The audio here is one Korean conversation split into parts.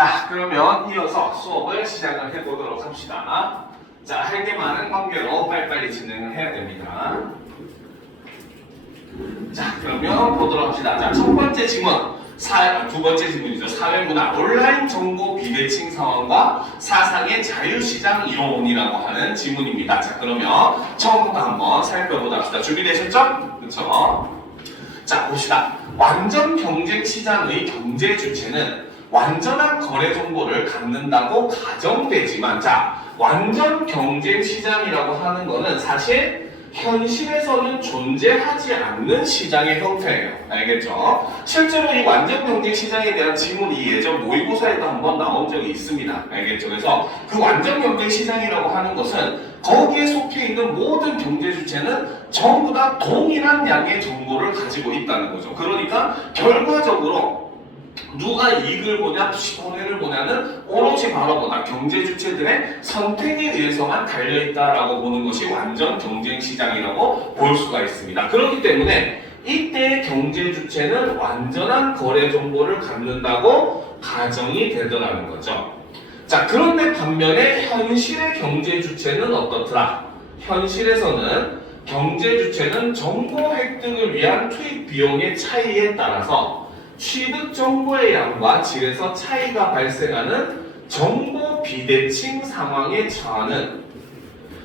자, 그러면 이어서 수업을 시작을 해보도록 합시다. 자, 할 게 많은 관계로 빨리빨리 진행을 해야 됩니다. 자, 그러면 보도록 합시다. 자, 첫 번째 질문. 두 번째 질문이죠. 사회문화 온라인 정보 비대칭 상황과 사상의 자유시장 이론이라고 하는 질문입니다. 자, 그러면 처음부터 한번 살펴보도록 합시다. 준비되셨죠? 그렇죠? 자, 봅시다. 완전 경쟁 시장의 경제 주체는 완전한 거래 정보를 갖는다고 가정되지만, 자, 완전 경쟁 시장이라고 하는 거는 사실 현실에서는 존재하지 않는 시장의 형태예요. 알겠죠? 실제로 이 완전 경쟁 시장에 대한 질문이 예전 모의고사에도 한번 나온 적이 있습니다. 알겠죠? 그래서 그 완전 경쟁 시장이라고 하는 것은 거기에 속해 있는 모든 경제 주체는 전부 다 동일한 양의 정보를 가지고 있다는 거죠. 그러니까 결과적으로 누가 이익을 보냐, 손해를 보냐는 오로지 바로 뭐다? 경제 주체들의 선택에 의해서만 달려있다라고 보는 것이 완전 경쟁 시장이라고 볼 수가 있습니다. 그렇기 때문에 이때의 경제 주체는 완전한 거래 정보를 갖는다고 가정이 되더라는 거죠. 자, 그런데 반면에 현실의 경제 주체는 어떻더라? 현실에서는 경제 주체는 정보 획득을 위한 투입 비용의 차이에 따라서 취득 정보의 양과 질에서 차이가 발생하는 정보 비대칭 상황에 처하는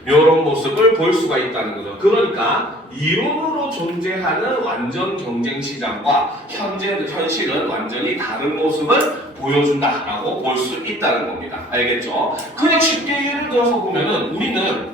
이런 모습을 볼 수가 있다는 거죠. 그러니까 이론으로 존재하는 완전 경쟁 시장과 현실은 완전히 다른 모습을 보여준다라고 볼 수 있다는 겁니다. 알겠죠? 그냥 쉽게 예를 들어서 보면은 우리는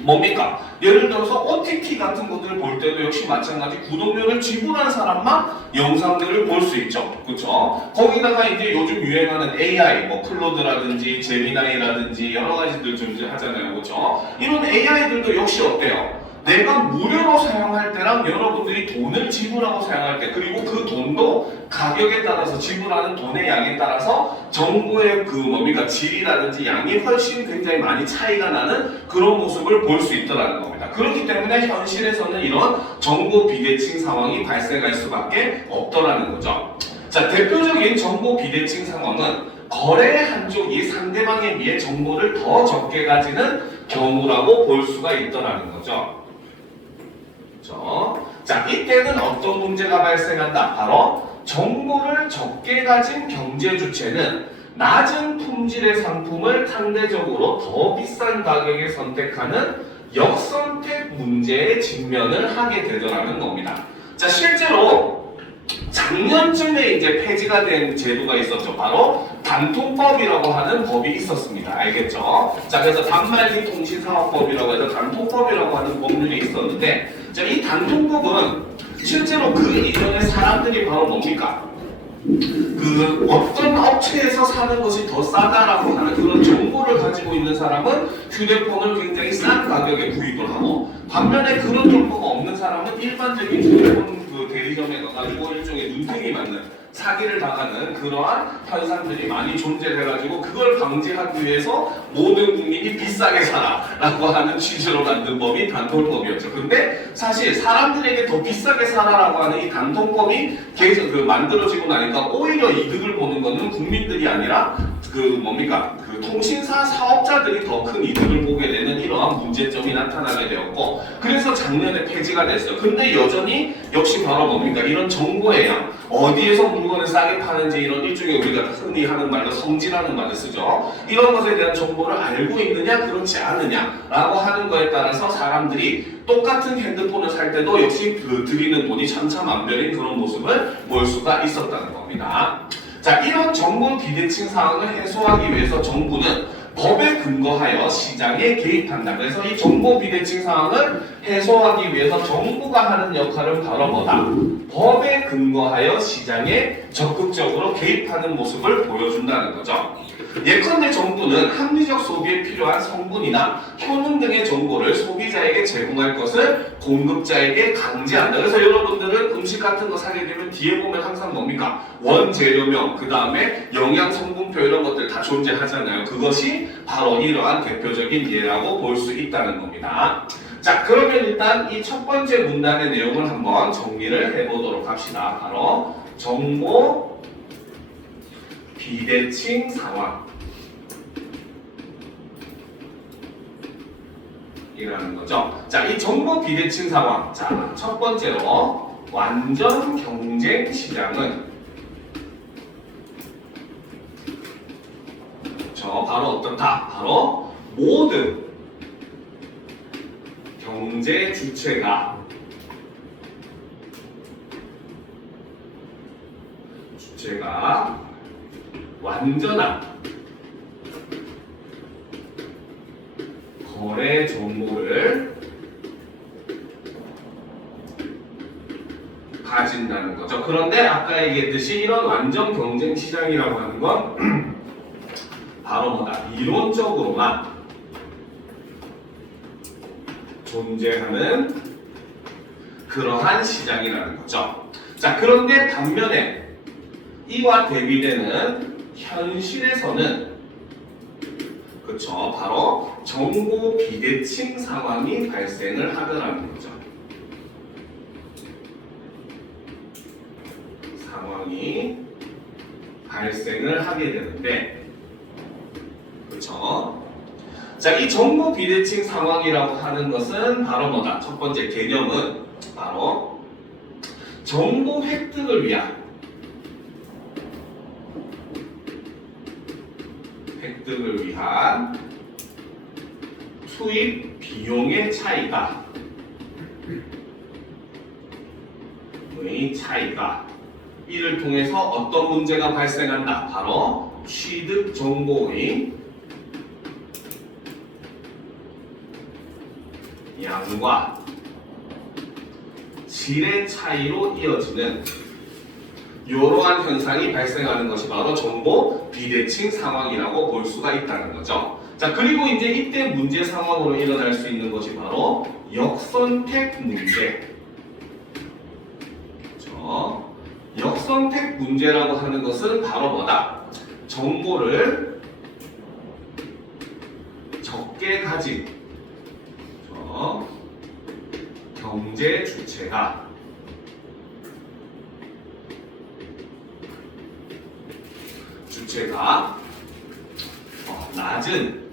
뭡니까? 예를 들어서 OTT 같은 것들을 볼 때도 역시 마찬가지 구독료를 지불한 사람만 영상들을 볼 수 있죠. 그렇죠? 거기다가 이제 요즘 유행하는 AI, 뭐 클로드라든지 제미나이라든지 여러 가지들 존재하잖아요. 그렇죠? 이런 AI들도 역시 어때요? 내가 무료로 사용할 때랑 여러분들이 돈을 지불하고 사용할 때, 그리고 그 돈도 가격에 따라서 지불하는 돈의 양에 따라서 정보의 질이라든지 양이 훨씬 굉장히 많이 차이가 나는 그런 모습을 볼 수 있다는 겁니다. 그렇기 때문에 현실에서는 이런 정보 비대칭 상황이 발생할 수밖에 없더라는 거죠. 자, 대표적인 정보 비대칭 상황은 거래 한쪽이 상대방에 비해 정보를 더 적게 가지는 경우라고 볼 수가 있더라는 거죠. 자, 이때는 어떤 문제가 발생한다? 바로 정보를 적게 가진 경제 주체는 낮은 품질의 상품을 상대적으로 더 비싼 가격에 선택하는 역선택 문제에 직면을 하게 되더라는 겁니다. 자, 실제로 작년쯤에 이제 폐지가 된 제도가 있었죠. 바로 단통법이라고 하는 법이 있었습니다. 알겠죠? 자, 그래서 단말기 통신사업법이라고 해서 단통법이라고 하는 법률이 있었는데, 자, 이 단통법은 실제로 그 이전에 사람들이 바로 뭡니까? 어떤 업체에서 사는 것이 더 싸다라고 하는 그런 정보를 가지고 있는 사람은 휴대폰을 굉장히 싼 가격에 구입을 하고, 반면에 그런 정보가 없는 사람은 일반적인 휴대폰 대리점에 가가지고 일종의 눈탱이 맞는 사기를 당하는 그러한 현상들이 많이 존재해가지고 그걸 방지하기 위해서 모든 국민이 비싸게 사라라고 하는 취지로 만든 법이 단통법이었죠. 근데 사실 사람들에게 더 비싸게 사라라고 하는 이 단통법이 계속 만들어지고 나니까 오히려 이득을 보는 것은 국민들이 아니라 통신사 사업자들이 더 큰 이득을 보게 되는 이러한 문제점이 나타나게 되었고, 그래서 작년에 폐지가 됐어요. 근데 여전히 역시 바로 이런 정보의 양, 어디에서 물건을 싸게 파는지 이런 일종의 우리가 흔히 하는 말로 성지라는 말을 쓰죠. 이런 것에 대한 정보를 알고 있느냐 그렇지 않느냐라고 하는 거에 따라서 사람들이 똑같은 핸드폰을 살 때도 역시 드리는 돈이 천차만별인 그런 모습을 볼 수가 있었다는 겁니다. 자, 이런 정보 비대칭 상황을 해소하기 위해서 정부는 법에 근거하여 시장에 개입한다. 그래서 이 정보 비대칭 상황을 해소하기 위해서 정부가 하는 역할은 바로 뭐다? 법에 근거하여 시장에 적극적으로 개입하는 모습을 보여준다는 거죠. 예컨대 정부는 합리적 소비에 필요한 성분이나 효능 등의 정보를 소비자에게 제공할 것을 공급자에게 강제한다. 그래서 여러분들은 음식 같은 거 사게 되면 뒤에 보면 항상 뭡니까? 원재료명, 그 다음에 영양 성분표 이런 것들 다 존재하잖아요. 그것이 바로 이러한 대표적인 예라고 볼 수 있다는 겁니다. 자, 그러면 일단 이 첫 번째 문단의 내용을 한번 정리를 해보도록 합시다. 바로 정보 비대칭 상황 이라는 거죠. 자, 이 정보 비대칭 상황. 자, 첫 번째로 완전 경쟁 시장은 바로 어떻다? 바로 모든 경제 주체가 완전한 거래 정보를 가진다는 거죠. 그런데 아까 얘기했듯이 이런 완전 경쟁 시장이라고 하는 건 바로 뭐다? 이론적으로만 존재하는 그러한 시장이라는 거죠. 자, 그런데 반면에 이와 대비되는 현실에서는 그렇죠. 바로 정보 비대칭 상황이 발생을 하더라는 거죠. 상황이 발생을 하게 되는데, 그렇죠. 자, 이 정보 비대칭 상황이라고 하는 것은 바로 뭐다? 첫 번째 개념은 바로 정보 획득을 위한 투입 비용의 차이가 이를 통해서 어떤 문제가 발생한다? 바로 취득 정보의 양과 질의 차이로 이어지는 이러한 현상이 발생하는 것이 바로 정보 비대칭 상황이라고 볼 수가 있다는 거죠. 자, 그리고 이제 이때 문제 상황으로 일어날 수 있는 것이 바로 역선택 문제. 그렇죠? 역선택 문제라고 하는 것은 바로 뭐다? 정보를 적게 가진 경제 주체가 낮은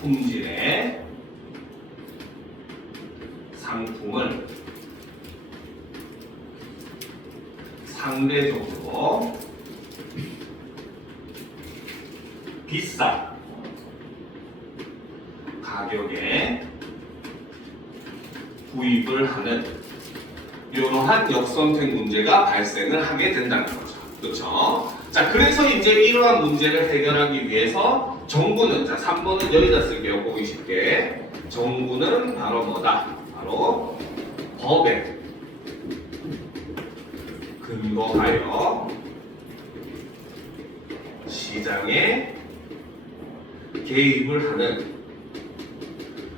품질의 상품을 상대적으로 비싼 가격에 구입을 하는 이러한 역선택 문제가 발생을 하게 된다는 거죠. 그렇죠? 자, 그래서 이제 이러한 문제를 해결하기 위해서 정부는, 자, 3번은 여기다 쓸게요. 보기 쉽게. 정부는 바로 뭐다? 바로 법에 근거하여 시장에 개입을 하는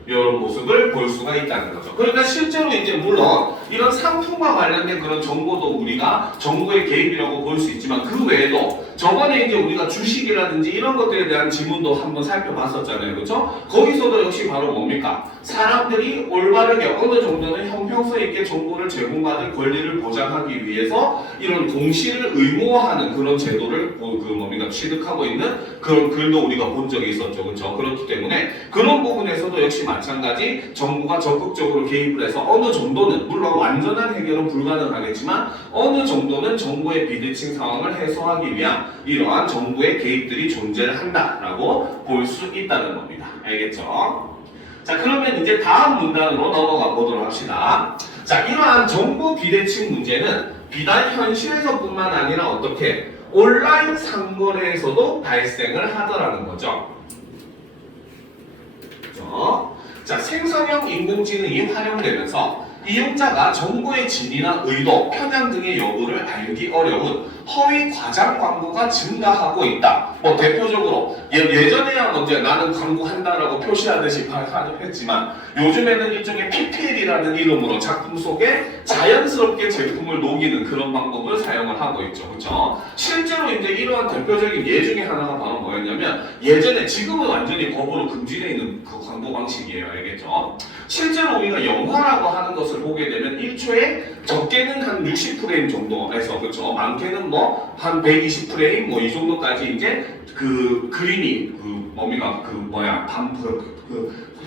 이런 모습을 볼 수가 있다는 거죠. 그러니까 실제로 이제 물론 이런 상품과 관련된 그런 정보도 우리가 정부의 개입이라고 볼 수 있지만 그 외에도 저번에 이제 우리가 주식이라든지 이런 것들에 대한 지문도 한번 살펴봤었잖아요. 그렇죠? 거기서도 역시 바로 뭡니까? 사람들이 올바르게 어느 정도는 형평성 있게 정보를 제공받을 권리를 보장하기 위해서 이런 공시를 의무화하는 그런 제도를 취득하고 있는 그런 글도 우리가 본 적이 있었죠. 그렇죠? 그렇기 때문에 그런 부분에서도 역시 마찬가지 정부가 적극적으로 개입을 해서 어느 정도는 물론 완전한 해결은 불가능하겠지만 어느 정도는 정부의 비대칭 상황을 해소하기 위한 이러한 정부의 개입들이 존재를 한다라고 볼 수 있다는 겁니다. 알겠죠? 자, 그러면 이제 다음 문단으로 넘어가 보도록 합시다. 자, 이러한 정보 비대칭 문제는 비단 현실에서뿐만 아니라 어떻게 온라인 상거래에서도 발생을 하더라는 거죠. 그렇죠? 자, 생성형 인공지능이 활용되면서 이용자가 정보의 진위나 의도, 편향 등의 여부를 알기 어려운 허위 과장 광고가 증가하고 있다. 뭐 대표적으로 예전에야 먼저 나는 광고한다라고 표시하듯이 했지만 요즘에는 일종의 PPL이라는 이름으로 작품 속에 자연스럽게 제품을 녹이는 그런 방법을 사용을 하고 있죠. 그렇죠? 실제로 이제 이러한 대표적인 예 중에 하나가 바로 뭐였냐면 예전에 지금은 완전히 법으로 금지되어 있는 그 광고 방식이에요. 알겠죠? 실제로 우리가 영화라고 하는 것을 보게 되면 1초에 적게는 한 60프레임 정도에서 그렇죠. 많게는 뭐 한 120프레임 뭐 이 정도까지 이제 그 그림이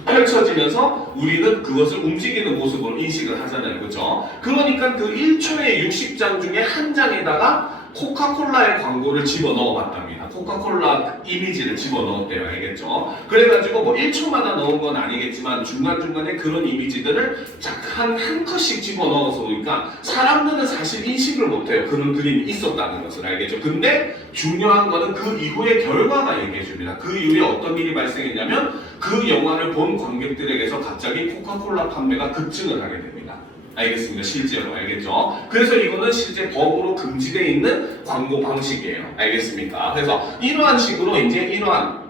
펼쳐지면서 우리는 그것을 움직이는 모습으로 인식을 하잖아요. 그렇죠? 그러니까 그 1초에 60장 중에 한 장에다가 코카콜라의 광고를 집어넣어 봤답니다. 코카콜라 이미지를 집어넣었대요. 알겠죠? 그래가지고 뭐 1초마다 넣은 건 아니겠지만 중간중간에 그런 이미지들을 한 컷씩 집어넣어서 보니까 사람들은 사실 인식을 못해요. 그런 그림이 있었다는 것을 알겠죠? 근데 중요한 거는 그 이후의 결과가 얘기해줍니다. 그 이후에 어떤 일이 발생했냐면 그 영화를 본 관객들에게서 갑자기 코카콜라 판매가 급증을 하게 됩니다. 알겠습니다. 실제로 알겠죠? 그래서 이거는 실제 법으로 금지되어 있는 광고 방식이에요. 알겠습니까? 그래서 이러한 식으로 이제 이러한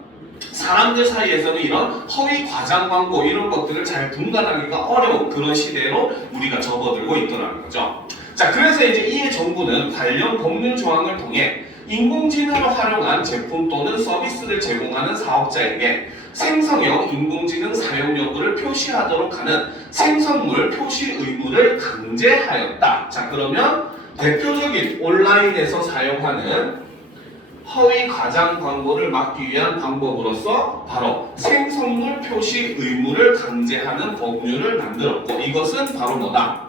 사람들 사이에서는 이런 허위 과장 광고 이런 것들을 잘 분간하기가 어려운 그런 시대로 우리가 접어들고 있더라는 거죠. 자, 그래서 이제 이 정부는 관련 법률 조항을 통해 인공지능을 활용한 제품 또는 서비스를 제공하는 사업자에게 생성형 인공지능 사용 여부를 표시하도록 하는 생성물 표시 의무를 강제하였다. 자, 그러면 대표적인 온라인에서 사용하는 허위 과장 광고를 막기 위한 방법으로서 바로 생성물 표시 의무를 강제하는 법률을 만들었고, 이것은 바로 뭐다?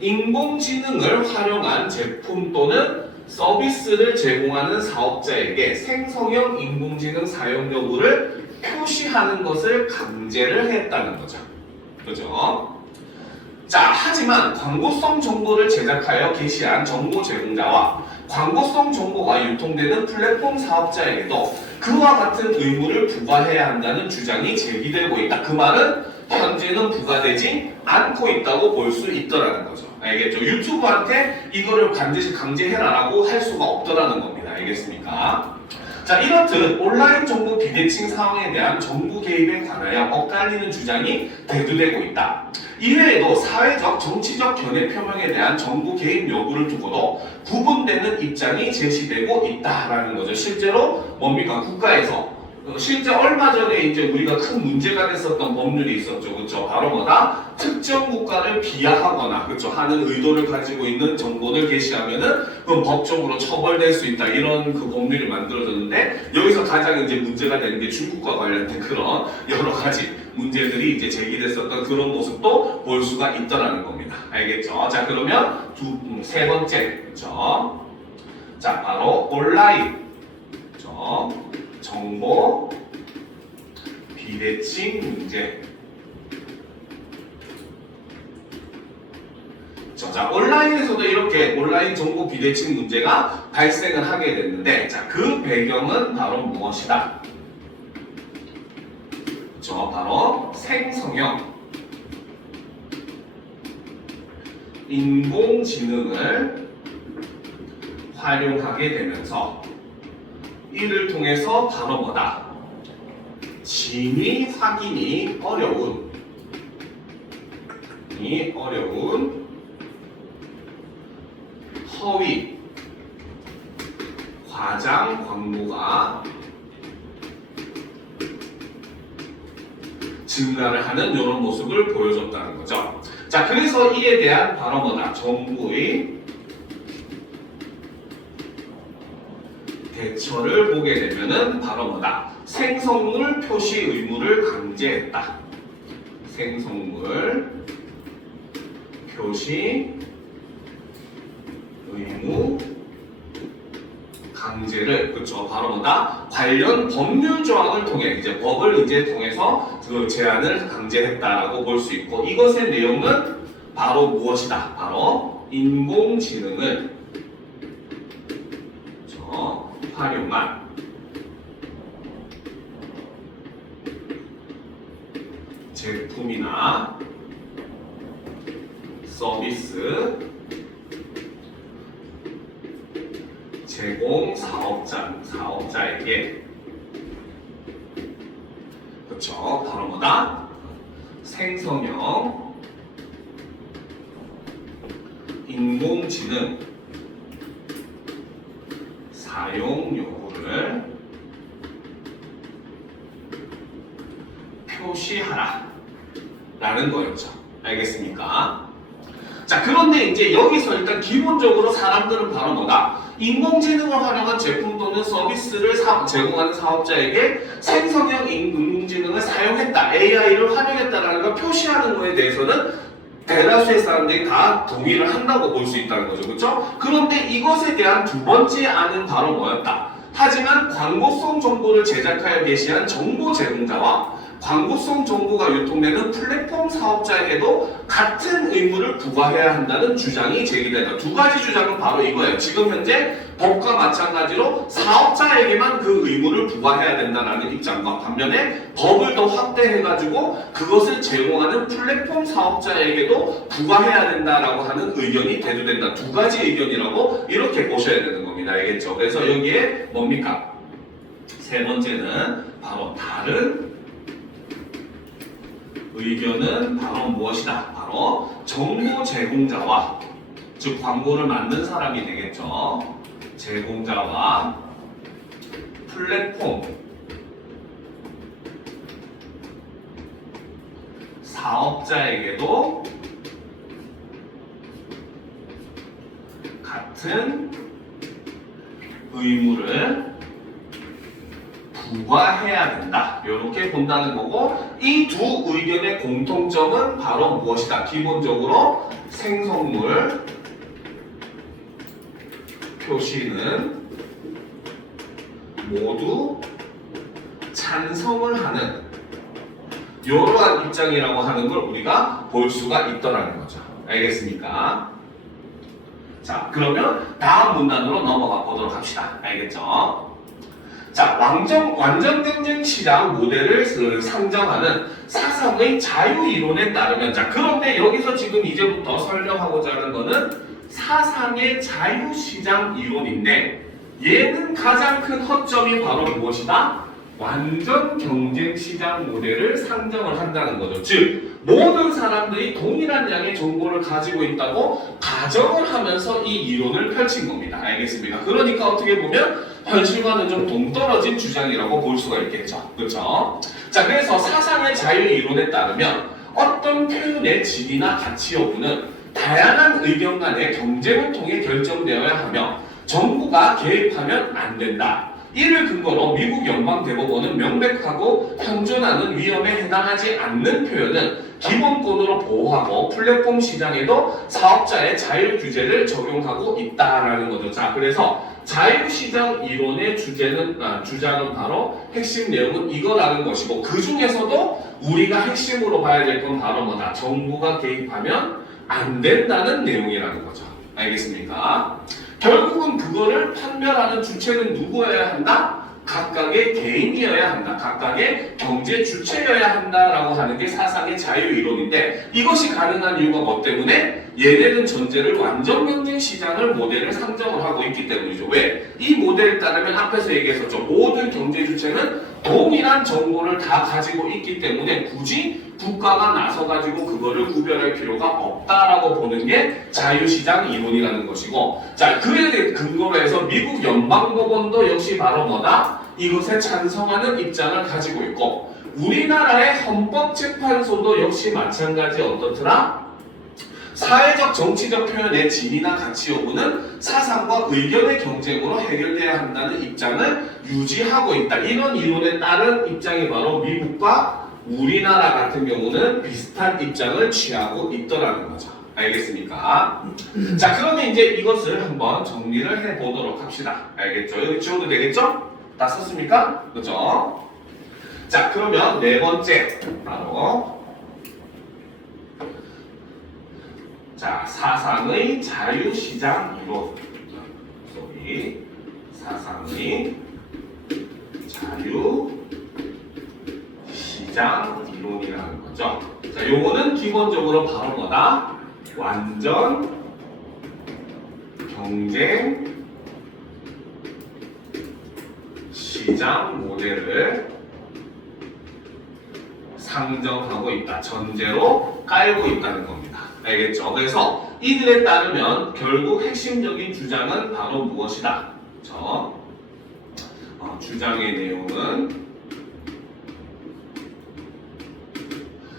인공지능을 활용한 제품 또는 서비스를 제공하는 사업자에게 생성형 인공지능 사용 여부를 표시하는 것을 강제를 했다는 거죠. 그죠? 자, 하지만 광고성 정보를 제작하여 게시한 정보 제공자와 광고성 정보가 유통되는 플랫폼 사업자에게도 그와 같은 의무를 부과해야 한다는 주장이 제기되고 있다. 그 말은 현재는 부과되지 않고 있다고 볼 수 있더라는 거죠. 알겠죠? 유튜브한테 이거를 반드시 강제해라라고 할 수가 없더라는 겁니다. 알겠습니까? 자, 이렇듯 온라인 정보 비대칭 상황에 대한 정부 개입에 관하여 엇갈리는 주장이 대두되고 있다. 이외에도 사회적, 정치적 견해 표명에 대한 정부 개입 여부를 두고도 구분되는 입장이 제시되고 있다라는 거죠. 실제로 뭡니까? 국가에서 실제 얼마 전에 이제 우리가 큰 문제가 됐었던 법률이 있었죠. 그렇죠? 바로 뭐다? 특정 국가를 비하하거나 그렇죠? 하는 의도를 가지고 있는 정보를 게시하면은 그건 법적으로 처벌될 수 있다. 이런 그 법률이 만들어졌는데 여기서 가장 이제 문제가 되는 게 중국과 관련된 그런 여러 가지 문제들이 이제 제기됐었던 그런 모습도 볼 수가 있다라는 겁니다. 알겠죠? 자, 그러면 세 번째. 그렇죠? 자, 바로 온라인. 그렇죠? 정보 비대칭 문제. 자, 온라인에서도 이렇게 온라인 정보 비대칭 문제가 발생을 하게 됐는데, 자, 그 배경은 바로 무엇이다? 바로 생성형 인공지능을 활용하게 되면서 이를 통해서 바로 뭐다? 진위 확인이 어려운 허위 과장 광고가 증가를 하는 이런 모습을 보여줬다는 거죠. 자, 그래서 이에 대한 바로 뭐다? 정부의 대처를 보게 되면은 바로 뭐다? 생성물 표시 의무를 강제했다. 생성물 표시 의무 강제를, 그렇죠? 바로 뭐다? 관련 법률 조항을 통해 이제 법을 이제 통해서 그 제한을 강제했다라고 볼 수 있고, 이것의 내용은 바로 무엇이다? 바로 인공지능을 활용한 제품이나 서비스 제공 사업자에게, 그렇죠? 바로 뭐다? 생성형 인공지능 사용 여부를 표시하라 라는 거였죠. 알겠습니까? 자, 그런데 이제 여기서 일단 기본적으로 사람들은 바로 뭐다? 인공지능을 활용한 제품 또는 서비스를 제공하는 사업자에게 생성형 인공지능을 사용했다, AI를 활용했다라는 걸 표시하는 거에 대해서는 대다수의 사람들이 다 동의를 한다고 볼 수 있다는 거죠. 그렇죠? 그런데 이것에 대한 두 번째 안은 바로 뭐였다? 하지만 광고성 정보를 제작하여 게시한 정보 제공자와 광고성 정보가 유통되는 플랫폼 사업자에게도 같은 의무를 부과해야 한다는 주장이 제기된다. 두 가지 주장은 바로 이거예요. 지금 현재 법과 마찬가지로 사업자에게만 그 의무를 부과해야 된다는 입장과 반면에 법을 더 확대해가지고 그것을 제공하는 플랫폼 사업자에게도 부과해야 된다라고 하는 의견이 대두된다. 두 가지 의견이라고 이렇게 보셔야 되는 겁니다. 알겠죠? 그래서 여기에 뭡니까? 세 번째는 바로 다른 의견은 바로 무엇이다? 바로 정보 제공자와, 즉 광고를 만든 사람이 되겠죠. 제공자와 플랫폼 사업자에게도 같은 의무를 부과해야 된다. 이렇게 본다는 거고, 이 두 의견의 공통점은 바로 무엇이다? 기본적으로 생성물 표시는 모두 찬성을 하는 이러한 입장이라고 하는 걸 우리가 볼 수가 있더라는 거죠. 알겠습니까? 자, 그러면 다음 문단으로 넘어가 보도록 합시다. 알겠죠? 자, 완전 경쟁 시장 모델을 상정하는 사상의 자유이론에 따르면, 자, 그런데 여기서 지금 이제부터 설명하고자 하는 거는 사상의 자유시장 이론인데, 얘는 가장 큰 허점이 바로 무엇이다? 완전 경쟁 시장 모델을 상정을 한다는 거죠. 즉, 모든 사람들이 동일한 양의 정보를 가지고 있다고 가정을 하면서 이 이론을 펼친 겁니다. 알겠습니까? 그러니까 어떻게 보면 현실과는 좀 동떨어진 주장이라고 볼 수가 있겠죠. 그렇죠? 자, 그래서 사상의 자유 이론에 따르면 어떤 표현의 질이나 가치 여부는 다양한 의견 간의 경쟁을 통해 결정되어야 하며 정부가 개입하면 안 된다. 이를 근거로 미국 연방대법원은 명백하고 현존하는 위험에 해당하지 않는 표현은 기본권으로 보호하고 플랫폼 시장에도 사업자의 자율 규제를 적용하고 있다라는 거죠. 자, 그래서 자유시장 이론의 주장은 바로 핵심 내용은 이거라는 것이고, 그 중에서도 우리가 핵심으로 봐야 될 건 바로 뭐다? 정부가 개입하면 안 된다는 내용이라는 거죠. 알겠습니까? 결국은 그거를 판별하는 주체는 누구여야 한다? 각각의 개인이어야 한다. 각각의 경제 주체여야 한다라고 하는 게 사상의 자유이론인데, 이것이 가능한 이유가 뭐 때문에? 얘네는 전제를 완전 경쟁 시장을 모델을 상정을 하고 있기 때문이죠. 왜? 이 모델에 따르면 앞에서 얘기했었죠. 모든 경제 주체는 동일한 정보를 다 가지고 있기 때문에 굳이 국가가 나서가지고 그거를 구별할 필요가 없다라고 보는 게 자유시장 이론이라는 것이고, 자, 그에 근거로 해서 미국 연방법원도 역시 바로 뭐다? 이것에 찬성하는 입장을 가지고 있고, 우리나라의 헌법재판소도 역시 마찬가지 어떻더라? 사회적 정치적 표현의 진위나 가치 여부는 사상과 의견의 경쟁으로 해결돼야 한다는 입장을 유지하고 있다. 이런 이론에 따른 입장이 바로 미국과 우리나라 같은 경우는 비슷한 입장을 취하고 있더라는 거죠. 알겠습니까? 자, 그러면 이제 이것을 한번 정리를 해보도록 합시다. 알겠죠? 여기 지워도 되겠죠? 다 썼습니까? 그렇죠? 자, 그러면 네 번째 바로 자, 사상의 자유시장 이론. 사상의 자유시장 이론이라는 거죠. 자, 요거는 기본적으로 바로 뭐다? 완전 경쟁 시장 모델을 상정하고 있다. 전제로 깔고 있다는 겁니다. 알겠죠? 그래서 이들에 따르면 결국 핵심적인 주장은 바로 무엇이다? 주장의 내용은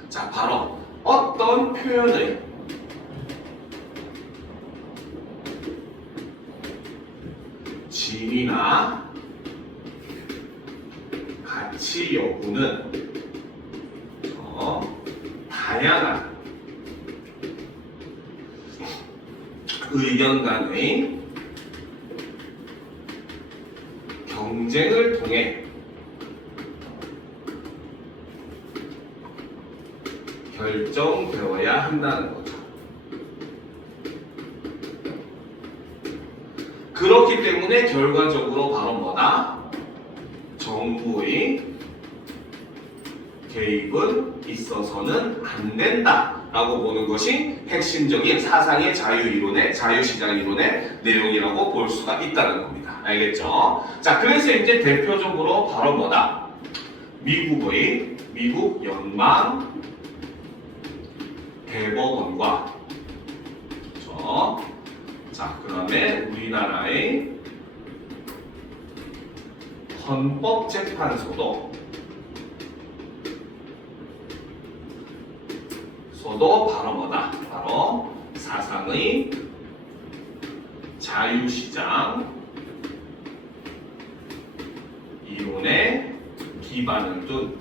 자, 바로 어떤 표현의 진위나 가치 여부는 다양한 의견 간의 경쟁을 통해 결정되어야 한다는 거죠. 그렇기 때문에 결과적으로 바로 뭐다? 정부의 개입은 있어서는 안 된다 라고 보는 것이 핵심적인 사상의 자유이론의 자유시장 이론의 내용이라고 볼 수가 있다는 겁니다. 알겠죠? 자, 그래서 이제 대표적으로 바로 뭐다? 미국 연방 대법원과 그렇죠? 자, 그 다음에 우리나라의 헌법재판소도 바로 뭐다? 바로 사상의 자유시장 이론에 기반을 둔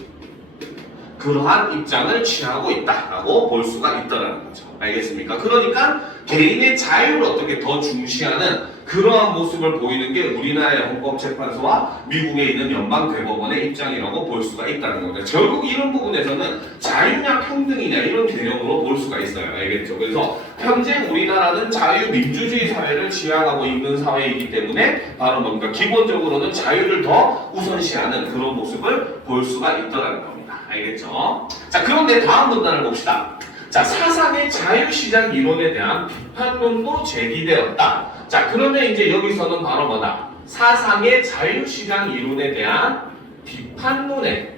그러한 입장을 취하고 있다라고 볼 수가 있다는 거죠. 알겠습니까? 그러니까 개인의 자유를 어떻게 더 중시하는 그러한 모습을 보이는 게 우리나라의 헌법재판소와 미국에 있는 연방대법원의 입장이라고 볼 수가 있다는 겁니다. 결국 이런 부분에서는 자유냐 평등이냐 이런 개념으로 볼 수가 있어요. 알겠죠? 그래서 현재 우리나라는 자유민주주의 사회를 지향하고 있는 사회이기 때문에 바로 뭔가 기본적으로는 자유를 더 우선시하는 그런 모습을 볼 수가 있다는 겁니다. 알겠죠? 자, 그런데 다음 문단을 봅시다. 자, 사상의 자유시장 이론에 대한 비판론도 제기되었다. 자, 그러면 이제 여기서는 바로 뭐다? 사상의 자유시장 이론에 대한 비판론의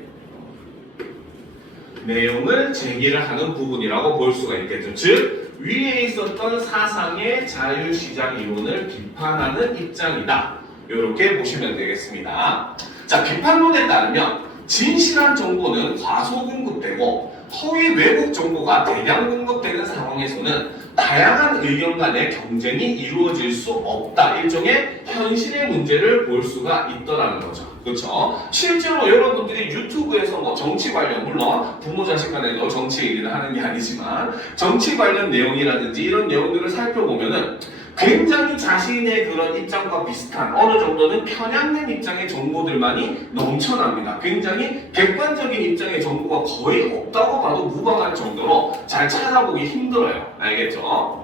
내용을 제기를 하는 부분이라고 볼 수가 있겠죠. 즉, 위에 있었던 사상의 자유시장 이론을 비판하는 입장이다. 이렇게 보시면 되겠습니다. 자, 비판론에 따르면 진실한 정보는 과소 공급되고 허위 왜곡 정보가 대량 공급되는 상황에서는 다양한 의견 간의 경쟁이 이루어질 수 없다. 일종의 현실의 문제를 볼 수가 있더라는 거죠. 그렇죠? 실제로 여러분들이 유튜브에서 뭐 정치 관련, 물론 부모 자식 간에도 정치 얘기를 하는 게 아니지만 정치 관련 내용이라든지 이런 내용들을 살펴보면은 굉장히 자신의 그런 입장과 비슷한 어느 정도는 편향된 입장의 정보들만이 넘쳐납니다. 굉장히 객관적인 입장의 정보가 거의 없다고 봐도 무방할 정도로 잘 찾아보기 힘들어요. 알겠죠?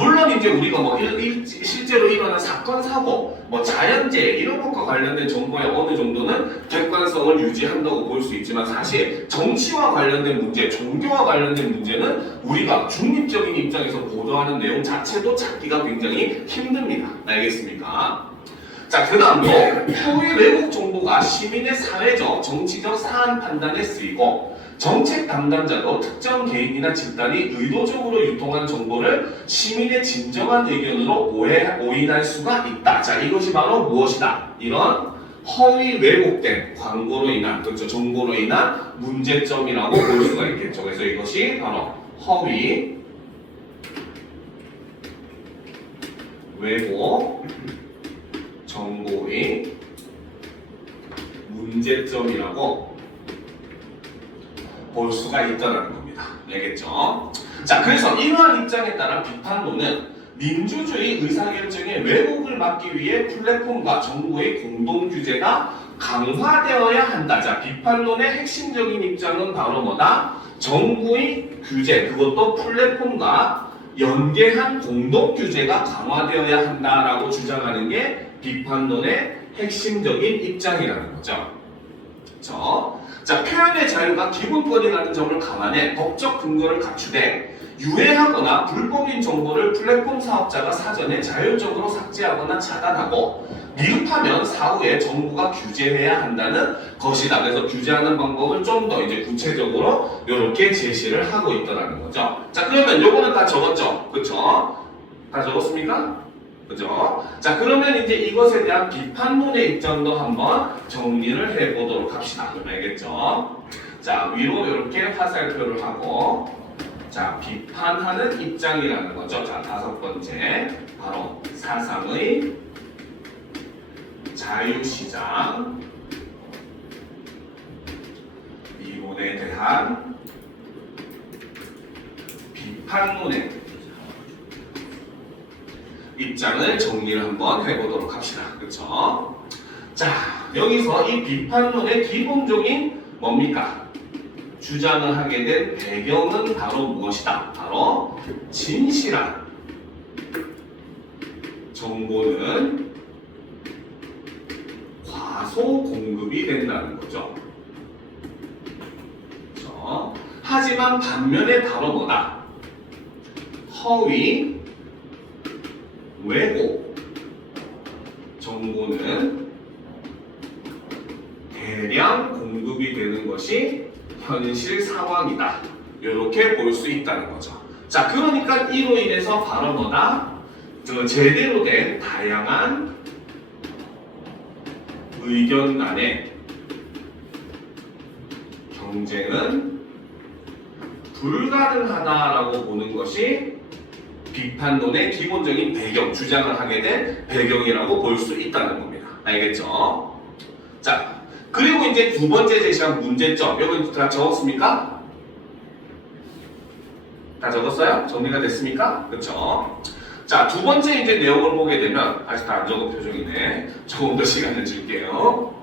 물론 이제 우리가 뭐 실제로 일어난 사건, 사고, 뭐 자연재해 이런 것과 관련된 정보에 어느 정도는 객관성을 유지한다고 볼 수 있지만 사실 정치와 관련된 문제, 종교와 관련된 문제는 우리가 중립적인 입장에서 보도하는 내용 자체도 찾기가 굉장히 힘듭니다. 알겠습니까? 자, 그 다음으로 허위 왜곡 정보가 시민의 사회적, 정치적 사안 판단에 쓰이고 정책 담당자도 특정 개인이나 집단이 의도적으로 유통한 정보를 시민의 진정한 의견으로 오인할 수가 있다. 자, 이것이 바로 무엇이다? 이런 허위 왜곡된 광고로 인한, 그렇죠? 정보로 인한 문제점이라고 볼 수가 있겠죠. 그래서 이것이 바로 허위 왜곡 정보의 문제점이라고 볼 수가 있다는 겁니다. 알겠죠? 자, 그래서 이러한 입장에 따라 비판론은 민주주의 의사결정의 왜곡을 막기 위해 플랫폼과 정부의 공동규제가 강화되어야 한다. 자, 비판론의 핵심적인 입장은 바로 뭐다? 정부의 규제, 그것도 플랫폼과 연계한 공동규제가 강화되어야 한다라고 주장하는 게 비판론의 핵심적인 입장이라는 거죠. 그렇죠? 자, 표현의 자유가 기본권이라는 점을 감안해 법적 근거를 갖추되 유해하거나 불법인 정보를 플랫폼 사업자가 사전에 자율적으로 삭제하거나 차단하고 미흡하면 사후에 정부가 규제해야 한다는 것이다. 그래서 규제하는 방법을 좀 더 이제 구체적으로 이렇게 제시를 하고 있더라는 거죠. 자, 그러면 요거는 다 적었죠? 그쵸? 다 적었습니까? 그죠? 자, 그러면 이제 이것에 대한 비판론의 입장도 한번 정리를 해보도록 합시다. 알겠죠? 자, 위로 이렇게 화살표를 하고 자, 비판하는 입장이라는 거죠. 자, 다섯 번째 바로 사상의 자유시장 이론에 대한 비판론의 입장을 정리를 한번 해보도록 합시다. 그렇죠? 자, 여기서 이 비판론의 기본적인 뭡니까? 주장을 하게 된 배경은 바로 무엇이다? 바로 진실한 정보는 과소 공급이 된다는 거죠. 그렇죠? 하지만 반면에 바로 뭐다? 허위, 왜곡 정보는 대량 공급이 되는 것이 현실 상황이다. 이렇게 볼 수 있다는 거죠. 자, 그러니까 이로 인해서 바로 뭐다? 제대로 된 다양한 의견 간의 경쟁은 불가능하다라고 보는 것이 비판론의 기본적인 배경, 주장을 하게 된 배경이라고 볼 수 있다는 겁니다. 알겠죠? 자, 그리고 이제 두 번째 제시한 문제점, 여기 다 적었습니까? 다 적었어요? 정리가 됐습니까? 그렇죠? 자, 두 번째 이제 내용을 보게 되면 아직 다 안 적은 표정이네. 조금 더 시간을 줄게요.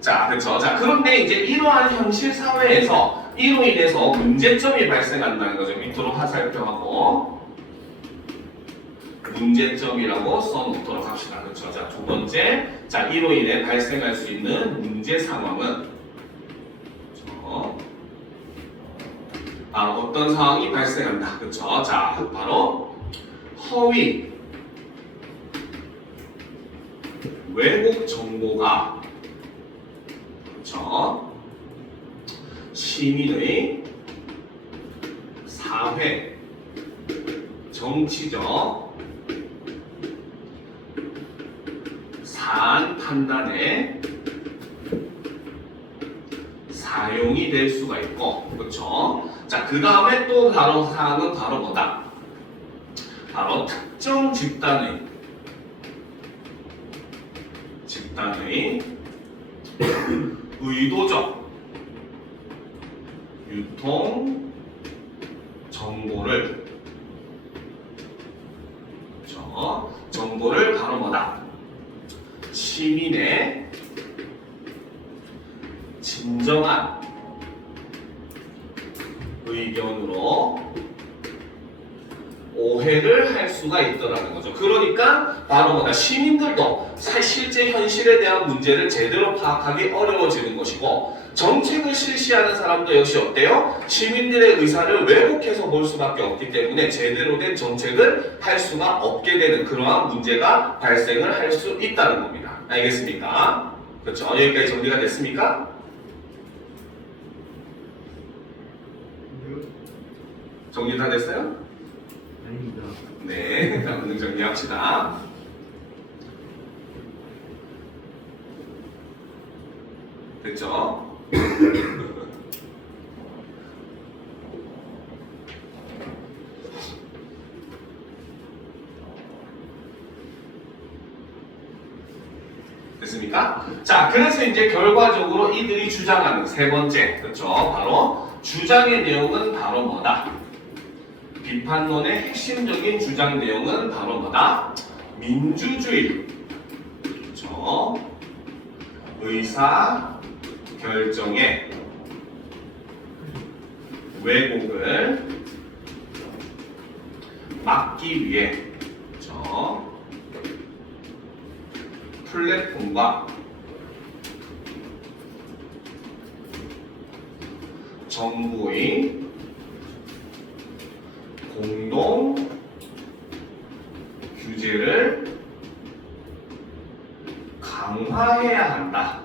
자, 그렇죠. 자, 그런데 이제 이러한 현실 사회에서 이로 인해서 문제점이 발생한다는 거죠. 밑으로 화살표하고 문제점이라고 써놓도록 합시다. 그렇죠. 자, 두 번째, 자, 이로 인해 발생할 수 있는 문제 상황은 어떤 상황이 발생한다. 그렇죠. 자, 바로 허위, 왜곡 정보가 시민의 사회, 정치적 사안 판단에 사용이 될 수가 있고, 그렇죠? 자, 그 다음에 또 다른 사항은 바로 뭐다? 바로 특정 집단의 의도적 유통 정보를 바로 뭐다? 시민의 진정한 의견으로 오해를 할 수가 있더라는 거죠. 그러니까 바로 뭐다? 시민들도 실제 현실에 대한 문제를 제대로 파악하기 어려워지는 것이고, 정책을 실시하는 사람도 역시 어때요? 시민들의 의사를 왜곡해서 볼 수밖에 없기 때문에 제대로 된 정책을 할 수가 없게 되는 그러한 문제가 발생을 할 수 있다는 겁니다. 알겠습니까? 그렇죠? 여기까지 정리가 됐습니까? 정리 다 됐어요? 아닙니다. 네, 다음 정리합시다. 됐죠? 됐습니까? 자, 그래서 이제 결과적으로 이들이 주장하는 세 번째, 그렇죠? 바로 주장의 내용은 바로 뭐다? 비판론의 핵심적인 주장 내용은 바로 뭐다? 민주주의, 그렇죠? 의사 결정의 왜곡을 막기 위해, 그렇죠? 플랫폼과 정부의 공동 규제를 강화해야 한다.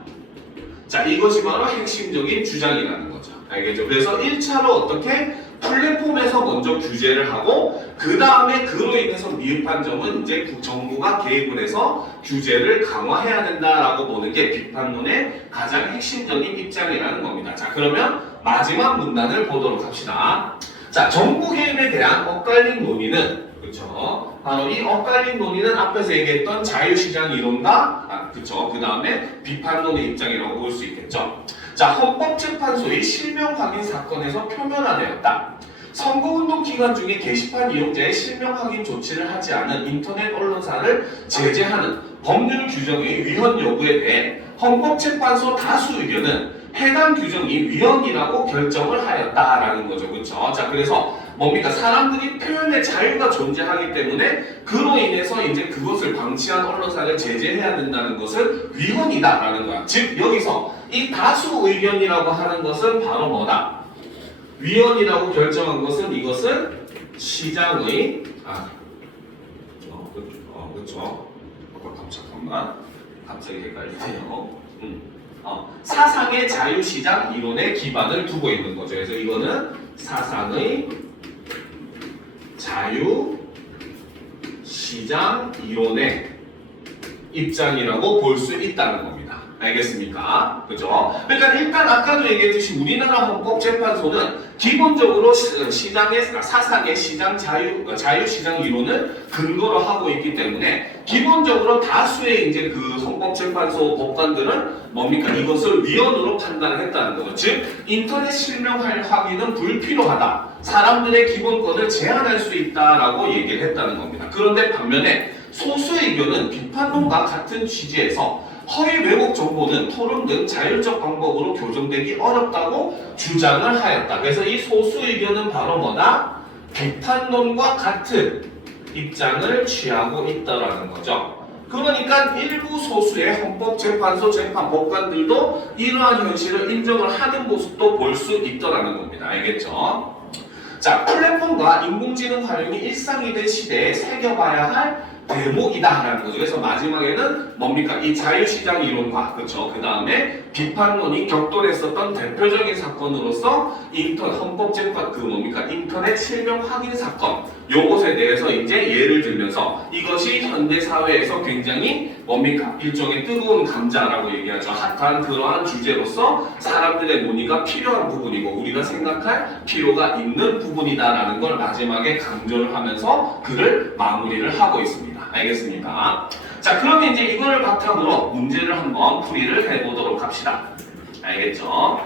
자, 이것이 바로 핵심적인 주장이라는 거죠. 알겠죠? 그래서 1차로 어떻게 플랫폼에서 먼저 규제를 하고 그 다음에 그로 인해서 미흡한 점은 이제 정부가 개입을 해서 규제를 강화해야 된다라고 보는 게 비판론의 가장 핵심적인 입장이라는 겁니다. 자, 그러면 마지막 문단을 보도록 합시다. 자, 정부 개입에 대한 엇갈린 논의는 그렇죠. 바로 이 엇갈린 논의는 앞에서 얘기했던 자유시장 이론과 그렇죠. 그 다음에 비판론의 입장이라고 볼 수 있겠죠. 자, 헌법재판소의 실명 확인 사건에서 표면화되었다. 선거운동 기간 중에 게시판 이용자의 실명 확인 조치를 하지 않은 인터넷 언론사를 제재하는 법률 규정의 위헌 여부에 대해 헌법재판소 다수 의견은 해당 규정이 위헌이라고 결정을 하였다라는 거죠. 그렇죠? 자, 그래서 뭡니까? 사람들이 표현의 자유가 존재하기 때문에 그로 인해서 이제 그것을 방치한 언론사를 제재해야 된다는 것은 위헌이다라는 거야. 즉 여기서 이 다수 의견이라고 하는 것은 바로 뭐다? 위헌이라고 결정한 것은 이것은 시장의 그렇죠. 잠깐만 갑자기 헷갈리네요. 사상의 자유시장 이론에 기반을 두고 있는 거죠. 그래서 이거는 사상의 자유시장 이론의 입장이라고 볼 수 있다는 겁니다. 알겠습니까? 그죠? 그러니까 일단 아까도 얘기했듯이 우리나라 헌법재판소는 기본적으로 사상의 시장 자유시장 이론을 근거로 하고 있기 때문에 기본적으로 다수의 이제 그 헌법재판소 법관들은 뭡니까? 이것을 위헌으로 판단을 했다는 거죠. 즉, 인터넷 실명 확인은 불필요하다. 사람들의 기본권을 제한할 수 있다라고 얘기를 했다는 겁니다. 그런데 반면에 소수 의견은 비판론과 같은 취지에서 허위 왜곡 정보는 토론 등 자율적 방법으로 교정되기 어렵다고 주장을 하였다. 그래서 이 소수 의견은 바로 뭐다? 비판론과 같은 입장을 취하고 있다라는 거죠. 그러니까 일부 소수의 헌법재판소 재판법관들도 이러한 현실을 인정을 하는 모습도 볼 수 있다라는 겁니다. 알겠죠? 자, 플랫폼과 인공지능 활용이 일상이 된 시대에 새겨봐야 할 대목이다라는 거죠. 그래서 마지막에는 뭡니까? 이 자유시장 이론과 그렇죠. 그 다음에 비판론이 격돌했었던 대표적인 사건으로서 헌법재판 인터넷 실명 확인 사건 요것에 대해서 이제 예를 들면서 이것이 현대 사회에서 굉장히 뭡니까? 일종의 뜨거운 감자라고 얘기하죠. 핫한 그러한 주제로서 사람들의 논의가 필요한 부분이고 우리가 생각할 필요가 있는 부분이다라는 걸 마지막에 강조를 하면서 글을 마무리를 하고 있습니다. 알겠습니까? 자, 그러면 이제 이걸 바탕으로 문제를 한번 풀이를 해보도록 합시다. 알겠죠?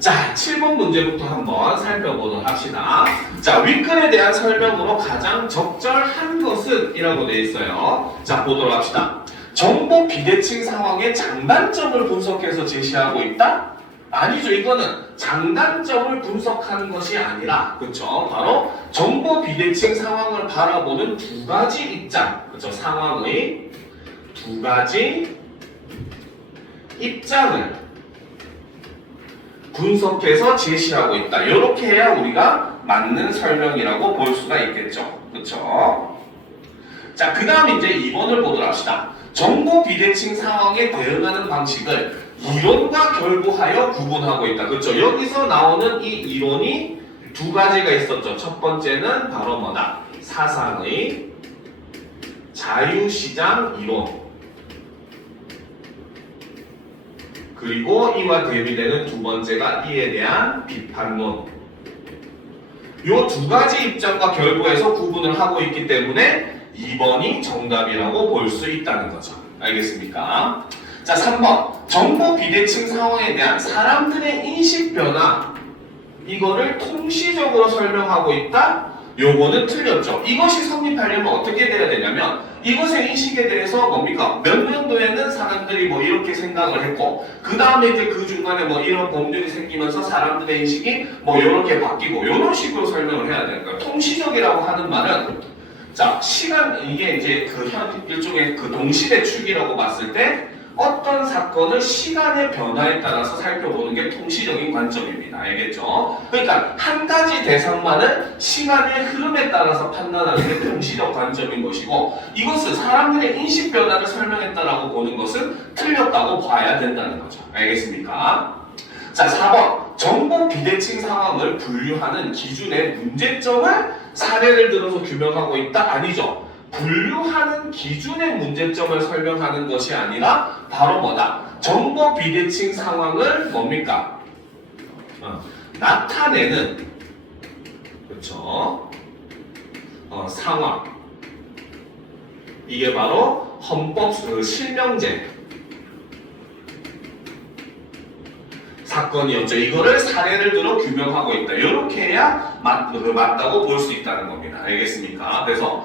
자, 7번 문제부터 한번 살펴보도록 합시다. 자, 윗글에 대한 설명으로 가장 적절한 것은 이라고 되어 있어요. 자, 보도록 합시다. 정보 비대칭 상황의 장단점을 분석해서 제시하고 있다? 아니죠. 이거는 장단점을 분석하는 것이 아니라 그렇죠. 바로 정보 비대칭 상황을 바라보는 두 가지 입장, 그렇죠. 상황의 두 가지 입장을 분석해서 제시하고 있다. 이렇게 해야 우리가 맞는 설명이라고 볼 수가 있겠죠. 그렇죠? 자, 그 다음 이제 2번을 보도록 합시다. 정보 비대칭 상황에 대응하는 방식을 이론과 결부하여 구분하고 있다. 그렇죠? 여기서 나오는 이 이론이 두 가지가 있었죠. 첫 번째는 바로 뭐다? 사상의 자유시장 이론. 그리고 이와 대비되는 두 번째가 이에 대한 비판론. 요 두 가지 입장과 결부해서 구분을 하고 있기 때문에 2번이 정답이라고 볼 수 있다는 거죠. 알겠습니까? 자, 3번. 정보 비대칭 상황에 대한 사람들의 인식 변화. 이거를 통시적으로 설명하고 있다? 요거는 틀렸죠. 이것이 성립하려면 어떻게 돼야 되냐면 이것의 인식에 대해서 뭡니까? 몇 년도에는 사람들이 뭐 이렇게 생각을 했고 그 다음에 이제 그 중간에 뭐 이런 법률이 생기면서 사람들의 인식이 뭐 이렇게 바뀌고 이런 식으로 설명을 해야 되는 거예요. 통시적이라고 하는 말은 자, 시간 이게 이제 일종의 그 동시대축이라고 봤을 때 어떤 사건을 시간의 변화에 따라서 살펴보는 게 통시적인 관점입니다. 알겠죠? 그러니까 한 가지 대상만을 시간의 흐름에 따라서 판단하는 게 통시적 관점인 것이고, 이것을 사람들의 인식 변화를 설명했다라고 보는 것은 틀렸다고 봐야 된다는 거죠. 알겠습니까? 자, 4번. 정보 비대칭 상황을 분류하는 기준의 문제점을 사례를 들어서 규명하고 있다? 아니죠. 분류하는 기준의 문제점을 설명하는 것이 아니라 바로 뭐다? 정보 비대칭 상황을 뭡니까? 나타내는, 그렇죠? 상황. 이게 바로 헌법 실명제 사건이었죠. 이거를 사례를 들어 규명하고 있다. 이렇게 해야 맞다고 볼 수 있다는 겁니다. 알겠습니까? 그래서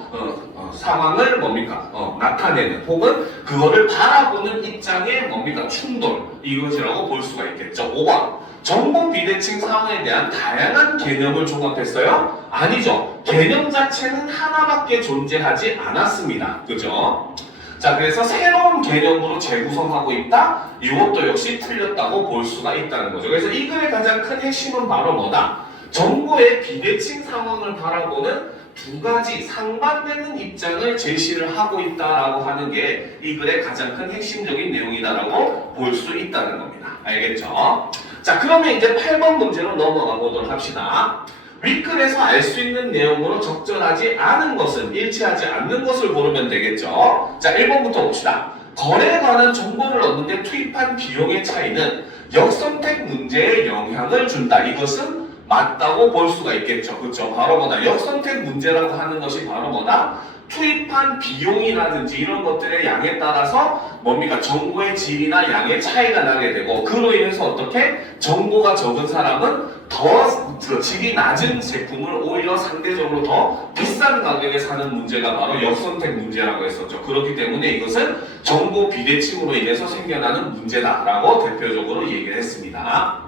상황을 뭡니까? 나타내는 혹은 그거를 바라보는 입장의 뭡니까? 충돌, 이것이라고 볼 수가 있겠죠. 5번. 정보 비대칭 상황에 대한 다양한 개념을 종합했어요? 아니죠. 개념 자체는 하나밖에 존재하지 않았습니다. 그죠? 자, 그래서 새로운 개념으로 재구성하고 있다? 이것도 역시 틀렸다고 볼 수가 있다는 거죠. 그래서 이 글의 가장 큰 핵심은 바로 뭐다? 정보의 비대칭 상황을 바라보는 두 가지 상반되는 입장을 제시를 하고 있다라고 하는 게 이 글의 가장 큰 핵심적인 내용이다라고 볼 수 있다는 겁니다. 알겠죠? 자, 그러면 이제 8번 문제로 넘어가 보도록 합시다. 윗글에서 알 수 있는 내용으로 적절하지 않은 것은 일치하지 않는 것을 고르면 되겠죠. 자, 1번부터 봅시다. 거래에 관한 정보를 얻는데 투입한 비용의 차이는 역선택 문제에 영향을 준다. 이것은 맞다고 볼 수가 있겠죠. 그렇죠? 바로 뭐다? 역선택 문제라고 하는 것이 바로 뭐다? 투입한 비용이라든지 이런 것들의 양에 따라서 뭡니까? 정보의 질이나 양의 차이가 나게 되고, 그로 인해서 어떻게? 정보가 적은 사람은 더 질이 낮은 제품을 오히려 상대적으로 더 비싼 가격에 사는 문제가 바로 역선택 문제라고 했었죠. 그렇기 때문에 이것은 정보 비대칭으로 인해서 생겨나는 문제다라고 대표적으로 얘기를 했습니다.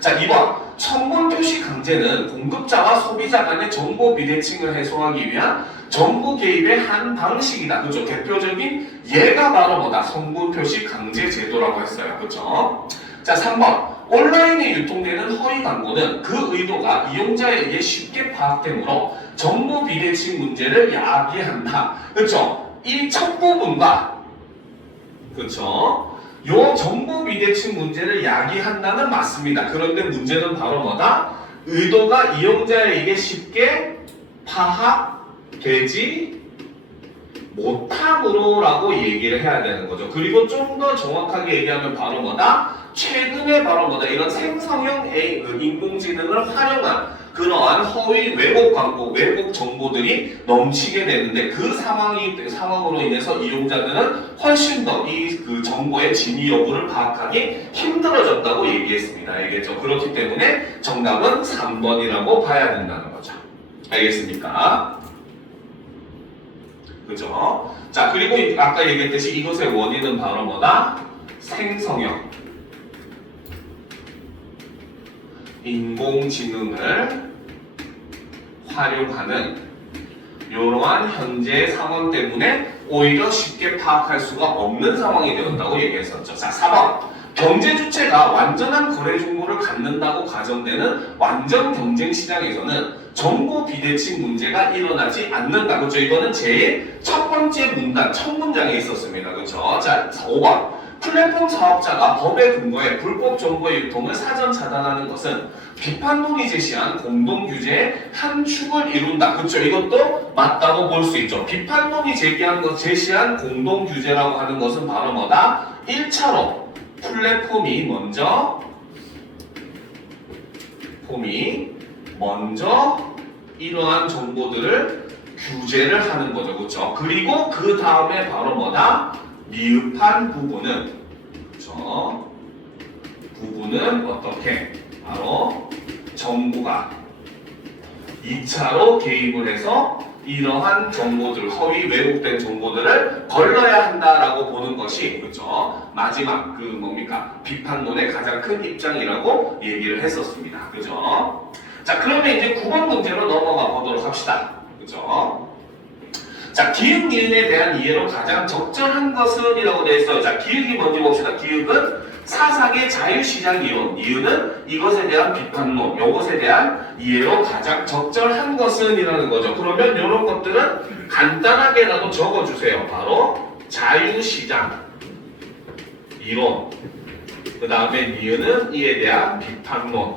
자, 2번. 청문 표시 강제는 공급자와 소비자 간의 정보 비대칭을 해소하기 위한 정보 개입의 한 방식이다. 그죠? 대표적인 예가 바로 뭐다? 성분 표시 강제 제도라고 했어요. 그죠? 자, 3번. 온라인에 유통되는 허위 광고는 그 의도가 이용자에 의해 쉽게 파악되므로 정보 비대칭 문제를 야기한다. 그렇죠? 이 첫 부분과, 그렇죠? 요 정보 비대칭 문제를 야기한다는 맞습니다. 그런데 문제는 바로 뭐다? 의도가 이용자에 의해 쉽게 파악되지 못함으로라고 얘기를 해야 되는 거죠. 그리고 좀 더 정확하게 얘기하면 바로 뭐다? 최근에 바로 뭐다? 이런 생성형 인공지능을 활용한 그러한 허위 왜곡 광고, 왜곡 정보들이 넘치게 되는데, 그 상황으로 인해서 이용자들은 훨씬 더 이 정보의 진위 여부를 파악하기 힘들어졌다고 얘기했습니다. 알겠죠? 그렇기 때문에 정답은 3번이라고 봐야 된다는 거죠. 알겠습니까? 그죠? 자, 그리고 아까 얘기했듯이 이것의 원인은 바로 뭐다? 생성형 인공지능을 활용하는 이러한 현재의 상황 때문에 오히려 쉽게 파악할 수가 없는 상황이 되었다고 얘기했었죠. 자, 4번. 경제 주체가 완전한 거래 정보를 갖는다고 가정되는 완전 경쟁 시장에서는 정보 비대칭 문제가 일어나지 않는다. 그렇죠? 이거는 제일 첫 번째 문단, 첫 문장에 있었습니다. 그렇죠? 자, 5번. 플랫폼 사업자가 법에 근거해 불법 정보의 유통을 사전 차단하는 것은 비판론이 제시한 공동 규제의 한 축을 이룬다. 그렇죠? 이것도 맞다고 볼 수 있죠. 비판론이 제시한 공동 규제라고 하는 것은 바로 뭐다? 1차로 플랫폼이 먼저 이러한 정보들을 규제를 하는 거죠. 그렇죠? 그리고 그 다음에 바로 뭐다? 미흡한 부분은, 그렇죠? 부분은 어떻게? 바로 정부가 2차로 개입을 해서 이러한 정보들, 허위 왜곡된 정보들을 걸러야 한다라고 보는 것이, 그렇죠? 마지막 뭡니까? 비판론의 가장 큰 입장이라고 얘기를 했었습니다. 그죠? 자, 그러면 이제 9번 문제로 넘어가 보도록 합시다. 그죠? 자, 기역, 니은에 대한 이해로 가장 적절한 것은 이라고 되어 있어요. 자, 기역이 뭔지 봅시다. 기역은 사상의 자유시장 이론, 니은은 이것에 대한 비판론, 요것에 대한 이해로 가장 적절한 것은 이라는 거죠. 그러면 이런 것들은 간단하게라도 적어주세요. 바로 자유시장 이론, 그 다음에 니은은 이에 대한 비판론,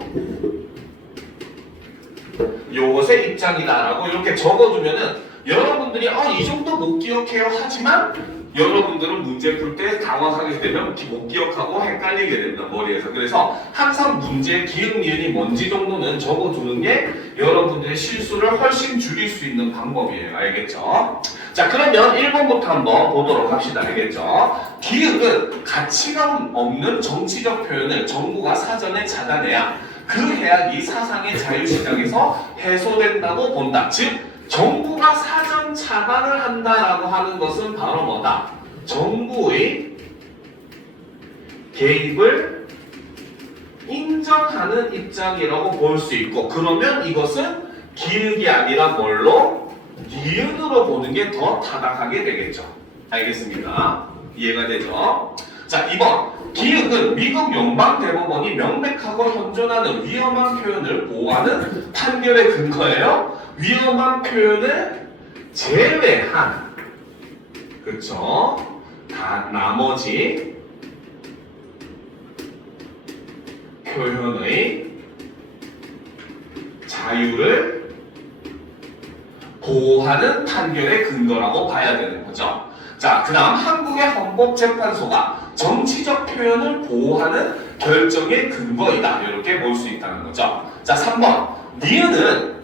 요것의 입장이다라고 이렇게 적어두면은 여러분들이 이 정도 못 기억해요 하지만 여러분들은 문제 풀 때 당황하게 되면 못 기억하고 헷갈리게 된다 머리에서. 그래서 항상 문제 기억 니은이 뭔지 정도는 적어두는 게 여러분들의 실수를 훨씬 줄일 수 있는 방법이에요. 알겠죠? 자, 그러면 1번부터 한번 보도록 합시다. 알겠죠? 기억은 가치가 없는 정치적 표현을 정부가 사전에 차단해야 그 해악이 사상의 자유시장에서 해소된다고 본다. 즉 정부가 사전 차단을 한다라고 하는 것은 바로 뭐다? 정부의 개입을 인정하는 입장이라고 볼 수 있고, 그러면 이것은 기역이 아니라 뭘로? 니은으로 보는 게 더 타당하게 되겠죠. 알겠습니다. 이해가 되죠? 자, 2번. 기역은 미국 연방대법원이 명백하고 현존하는 위험한 표현을 보호하는 판결의 근거예요. 위험한 표현을 제외한, 그쵸? 다 나머지 표현의 자유를 보호하는 판결의 근거라고 봐야 되는 거죠. 자, 그 다음 한국의 헌법재판소가 정치적 표현을 보호하는 결정의 근거이다. 이렇게 볼 수 있다는 거죠. 자, 3번. 니은은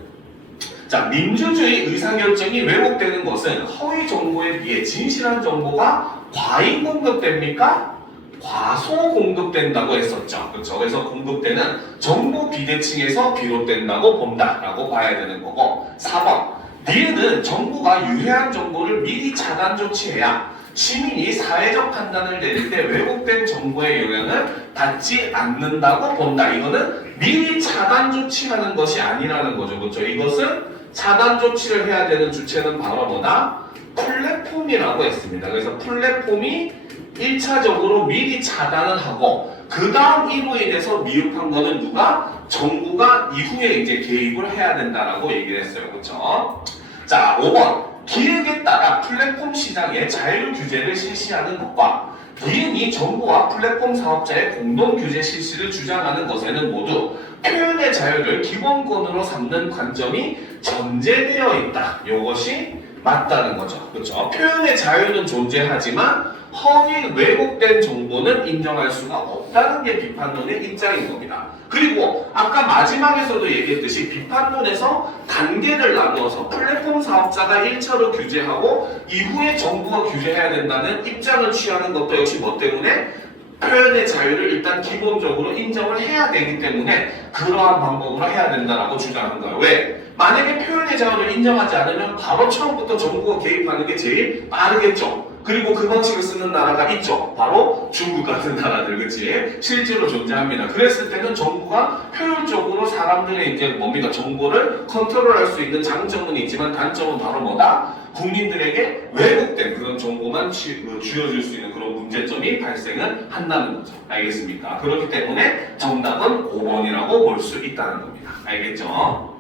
자, 민주주의 의사결정이 왜곡되는 것은 허위 정보에 비해 진실한 정보가 과잉 공급됩니까? 과소 공급된다고 했었죠. 그렇죠? 그래서 공급되는 정보 비대칭에서 비롯된다고 본다라고 봐야 되는 거고. 4번. 니은은 정부가 유해한 정보를 미리 차단 조치해야 시민이 사회적 판단을 내릴 때 왜곡된 정보의 영향을 받지 않는다고 본다. 이거는 미리 차단 조치하는 것이 아니라는 거죠. 그렇죠? 이것은 차단 조치를 해야 되는 주체는 바로 뭐다? 플랫폼이라고 했습니다. 그래서 플랫폼이 1차적으로 미리 차단을 하고 그 다음 이로 인해서 미흡한 거는 누가? 정부가 이후에 이제 개입을 해야 된다라고 얘기를 했어요. 그렇죠? 자, 5번. 기획에 따라 플랫폼 시장의 자율 규제를 실시하는 것과 니은이 정부와 플랫폼 사업자의 공동 규제 실시를 주장하는 것에는 모두 표현의 자유를 기본권으로 삼는 관점이 전제되어 있다. 이것이 맞다는 거죠. 그렇죠? 표현의 자유는 존재하지만 허위 왜곡된 정보는 인정할 수가 없다는 게 비판론의 입장인 겁니다. 그리고 아까 마지막에서도 얘기했듯이 비판론에서 단계를 나누어서 플랫폼 사업자가 1차로 규제하고 이후에 정부가 규제해야 된다는 입장을 취하는 것도 역시 뭐 때문에? 표현의 자유를 일단 기본적으로 인정을 해야 되기 때문에 그러한 방법으로 해야 된다라고 주장한 거예요. 왜? 만약에 표현의 자유를 인정하지 않으면 바로 처음부터 정부가 개입하는 게 제일 빠르겠죠. 그리고 그 방식을 쓰는 나라가 있죠. 바로 중국 같은 나라들, 그치? 실제로 존재합니다. 그랬을 때는 정부가 효율적으로 사람들의 이제 뭡니까? 정보를 컨트롤할 수 있는 장점은 있지만 단점은 바로 뭐다? 국민들에게 왜곡된 그런 정보만 쥐어줄 수 있는 그런 문제점이 발생을 한다는 거죠. 알겠습니까? 그렇기 때문에 정답은 5번이라고 볼 수 있다는 겁니다. 알겠죠?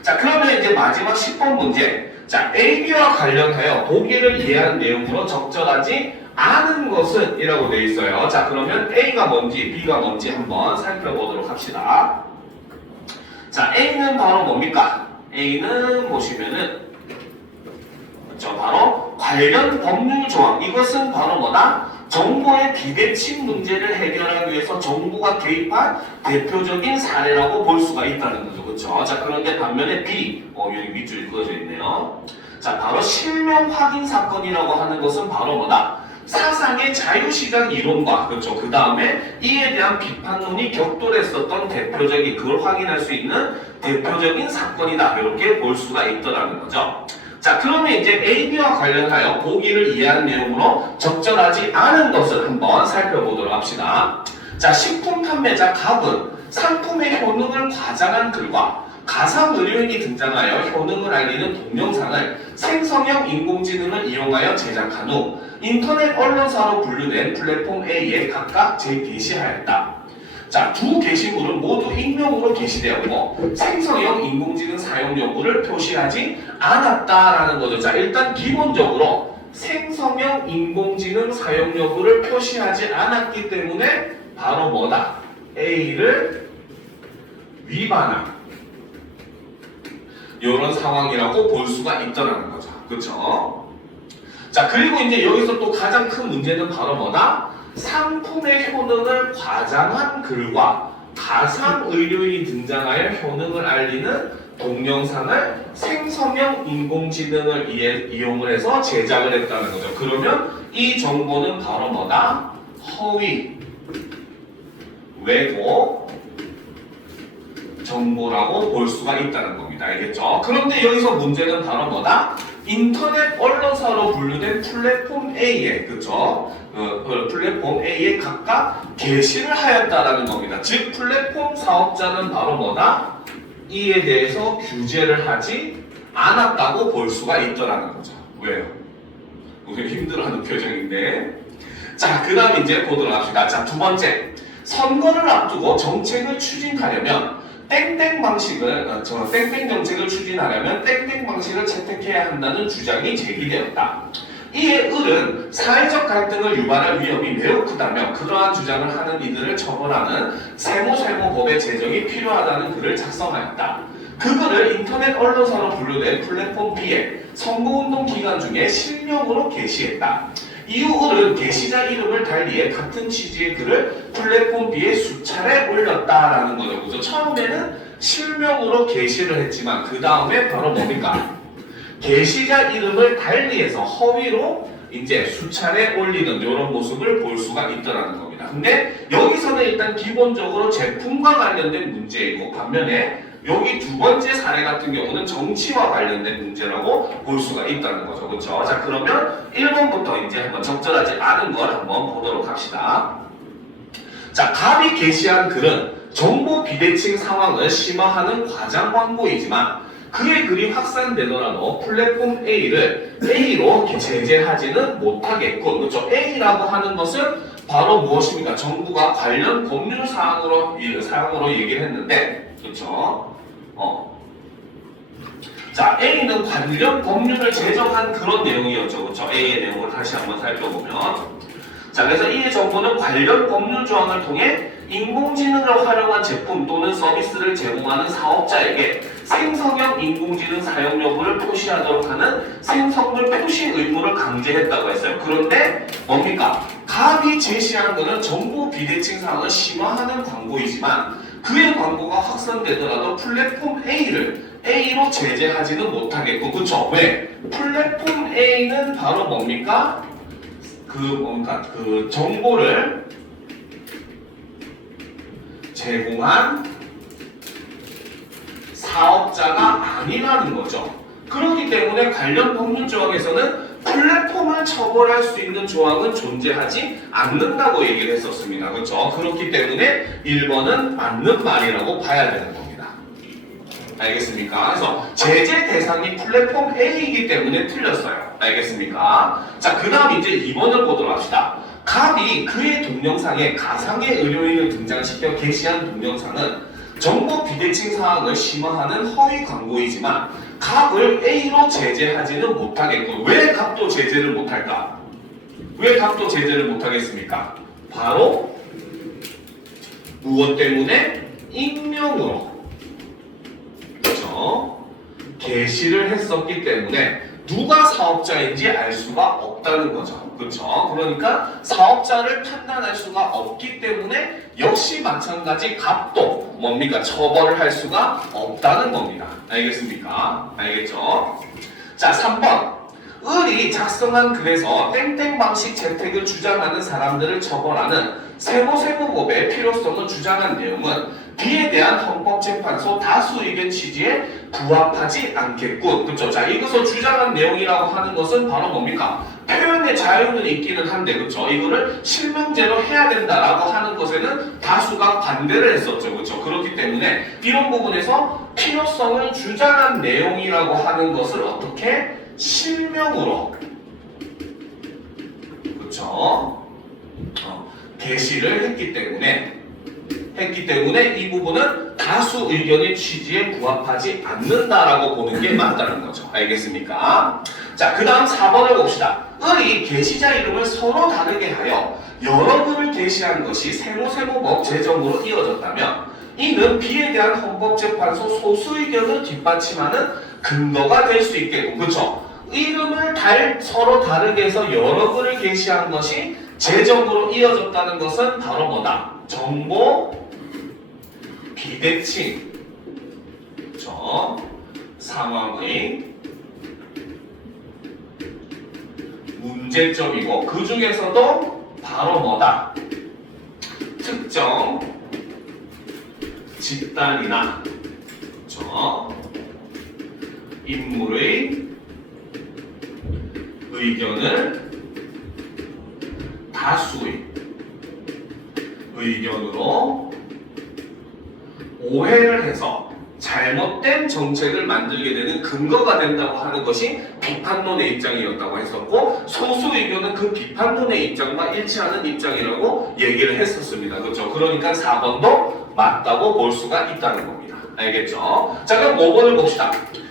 자, 그러면 이제 마지막 10번 문제. 자, A, B와 관련하여 보기를 이해한 내용으로 적절하지 않은 것은 이라고 되어 있어요. 자, 그러면 A가 뭔지 B가 뭔지 한번 살펴보도록 합시다. 자, A는 바로 뭡니까? A는 보시면은 그렇죠? 바로 관련 법률 조항. 이것은 바로 뭐다? 정보의 비대칭 문제를 해결하기 위해서 정부가 개입한 대표적인 사례라고 볼 수가 있다는 거죠. 그렇죠? 자, 그런데 반면에 B, 여기 밑줄이 그어져 있네요. 자, 바로 실명 확인 사건이라고 하는 것은 바로 뭐다? 사상의 자유시장 이론과, 그렇죠? 그 다음에 이에 대한 비판론이 격돌했었던 대표적인, 그걸 확인할 수 있는 대표적인 사건이다. 이렇게 볼 수가 있더라는 거죠. 자, 그러면 이제 A, B와 관련하여 보기를 이해한 내용으로 적절하지 않은 것을 한번 살펴보도록 합시다. 자, 식품 판매자 갑은 상품의 효능을 과장한 글과 가상 의료인이 등장하여 효능을 알리는 동영상을 생성형 인공지능을 이용하여 제작한 후 인터넷 언론사로 분류된 플랫폼 A에 각각 재게시하였다. 자, 두 게시물은 모두 익명으로 게시되었고 생성형 인공지능 사용 여부를 표시하지 않았다라는 거죠. 자, 일단 기본적으로 생성형 인공지능 사용 여부를 표시하지 않았기 때문에 바로 뭐다? A를 위반한 이런 상황이라고 볼 수가 있더라는 거죠. 그렇죠? 자, 그리고 이제 여기서 또 가장 큰 문제는 바로 뭐다? 상품의 효능을 과장한 글과 가상 의료인이 등장하여 효능을 알리는 동영상을 생성형 인공지능을 이용을 해서 제작을 했다는 거죠. 그러면 이 정보는 바로 뭐다? 허위, 왜곡 정보라고 볼 수가 있다는 겁니다. 알겠죠? 그런데 여기서 문제는 바로 뭐다? 인터넷 언론사로 분류된 플랫폼 A에, 그쵸? 플랫폼 A에 각각 게시를 하였다라는 겁니다. 즉, 플랫폼 사업자는 바로 뭐다? 이에 대해서 규제를 하지 않았다고 볼 수가 있더라는 거죠. 왜요? 우리 힘들어하는 표정인데. 자, 그 다음 이제 보도록 합시다. 자, 두 번째. 선거를 앞두고 정책을 추진하려면 땡땡 방식을, 땡땡 정책을 추진하려면 땡땡 방식을 채택해야 한다는 주장이 제기되었다. 이에 을은 사회적 갈등을 유발할 위험이 매우 크다며 그러한 주장을 하는 이들을 처벌하는 세무세무법의 제정이 필요하다는 글을 작성하였다. 그 글을 인터넷 언론사로 분류된 플랫폼 B에 선거운동 기간 중에 실명으로 게시했다. 이후 을은 게시자 이름을 달리해 같은 취지의 글을 플랫폼 B에 수차례 올렸다라는 거죠. 그죠? 처음에는 실명으로 게시를 했지만 그 다음에 바로 뭡니까? 게시자 이름을 달리해서 허위로 이제 수차례 올리는 이런 모습을 볼 수가 있더라는 겁니다. 근데 여기서는 일단 기본적으로 제품과 관련된 문제이고 반면에 여기 두 번째 사례 같은 경우는 정치와 관련된 문제라고 볼 수가 있다는 거죠. 그렇죠? 자, 그러면 1번부터 이제 한번 적절하지 않은 걸 한번 보도록 합시다. 자, 갑이 게시한 글은 정보 비대칭 상황을 심화하는 과장 광고이지만 그의 글이 확산되더라도 플랫폼 A를 A로 제재하지는 못하겠고, 그렇죠? A라고 하는 것은 바로 무엇입니까? 정부가 관련 법률 사항으로 얘기를 했는데, 그렇죠? 자, A는 관련 법률을 제정한 그런 내용이었죠. 그렇죠? A의 내용을 다시 한번 살펴보면. 자, 그래서 이 정부는 관련 법률 조항을 통해 인공지능을 활용한 제품 또는 서비스를 제공하는 사업자에게 생성형 인공지능 사용 여부를 표시하도록 하는 생성물 표시 의무를 강제했다고 했어요. 그런데 뭡니까? 갑이 제시한 것은 정보 비대칭 상황을 심화하는 광고이지만 그의 광고가 확산되더라도 플랫폼 A를 A로 제재하지는 못하겠고, 그쵸? 왜? 플랫폼 A는 바로 뭡니까? 그 정보를 제공한 사업자가 아니라는 거죠. 그렇기 때문에 관련 법률 조항에서는 플랫폼을 처벌할 수 있는 조항은 존재하지 않는다고 얘기를 했었습니다. 그렇죠? 그렇기 때문에 1번은 맞는 말이라고 봐야 되는 겁니다. 알겠습니까? 그래서 제재 대상이 플랫폼 A이기 때문에 틀렸어요. 알겠습니까? 자, 그 다음 이제 2번을 보도록 합시다. 갑이 그의 동영상에 가상의 의료인을 등장시켜 게시한 동영상은 정보 비대칭 사항을 심화하는 허위 광고이지만 갑을 A로 제재하지는 못하겠고, 왜 갑도 제재를 못할까? 왜 갑도 제재를 못하겠습니까? 바로 무엇 때문에? 익명으로, 그렇죠? 게시를 했었기 때문에 누가 사업자인지 알 수가 없다는 거죠. 그렇죠? 그러니까 사업자를 판단할 수가 없기 때문에 역시 마찬가지 갑도 뭡니까? 처벌을 할 수가 없다는 겁니다. 알겠습니까? 알겠죠? 자, 3번. 을이 작성한 글에서 땡땡 방식 재택을 주장하는 사람들을 처벌하는 세무세무법의 필요성을 주장한 내용은 B에 대한 헌법재판소 다수 의견 취지에 부합하지 않겠군. 그렇죠? 자, 이것을 주장한 내용이라고 하는 것은 바로 뭡니까? 표현의 자유는 있기는 한데, 그렇죠? 이거를 실명제로 해야 된다라고 하는 것에는 다수가 반대를 했었죠. 그렇죠? 그렇기 때문에 이런 부분에서 필요성을 주장한 내용이라고 하는 것을 어떻게 실명으로 그렇죠? 게시를 했기 때문에 이 부분은 다수 의견의 취지에 부합하지 않는다라고 보는 게 맞다는 거죠. 알겠습니까? 자, 그 다음 4번을 봅시다. 을이 게시자 이름을 서로 다르게 하여 여러 글을 게시한 것이 세무세무법 제정으로 이어졌다면 이는 B에 대한 헌법재판소 소수 의견을 뒷받침하는 근거가 될 수 있겠고, 그렇죠? 이름을 서로 다르게 해서 여러 글을 게시한 것이 제정으로 이어졌다는 것은 바로 뭐다? 정보 비대칭, 그렇죠? 상황의 문제점이고 그 중에서도 바로 뭐다? 특정 집단이나 그렇죠? 인물의 의견을 다수의 의견으로 오해를 해서 잘못된 정책을 만들게 되는 근거가 된다고 하는 것이 비판론의 입장이었다고 했었고, 소수 의견은 그 비판론의 입장과 일치하는 입장이라고 얘기를 했었습니다. 그렇죠? 그러니까 4번도 맞다고 볼 수가 있다는 겁니다. 알겠죠? 자, 그럼 5번을 봅시다.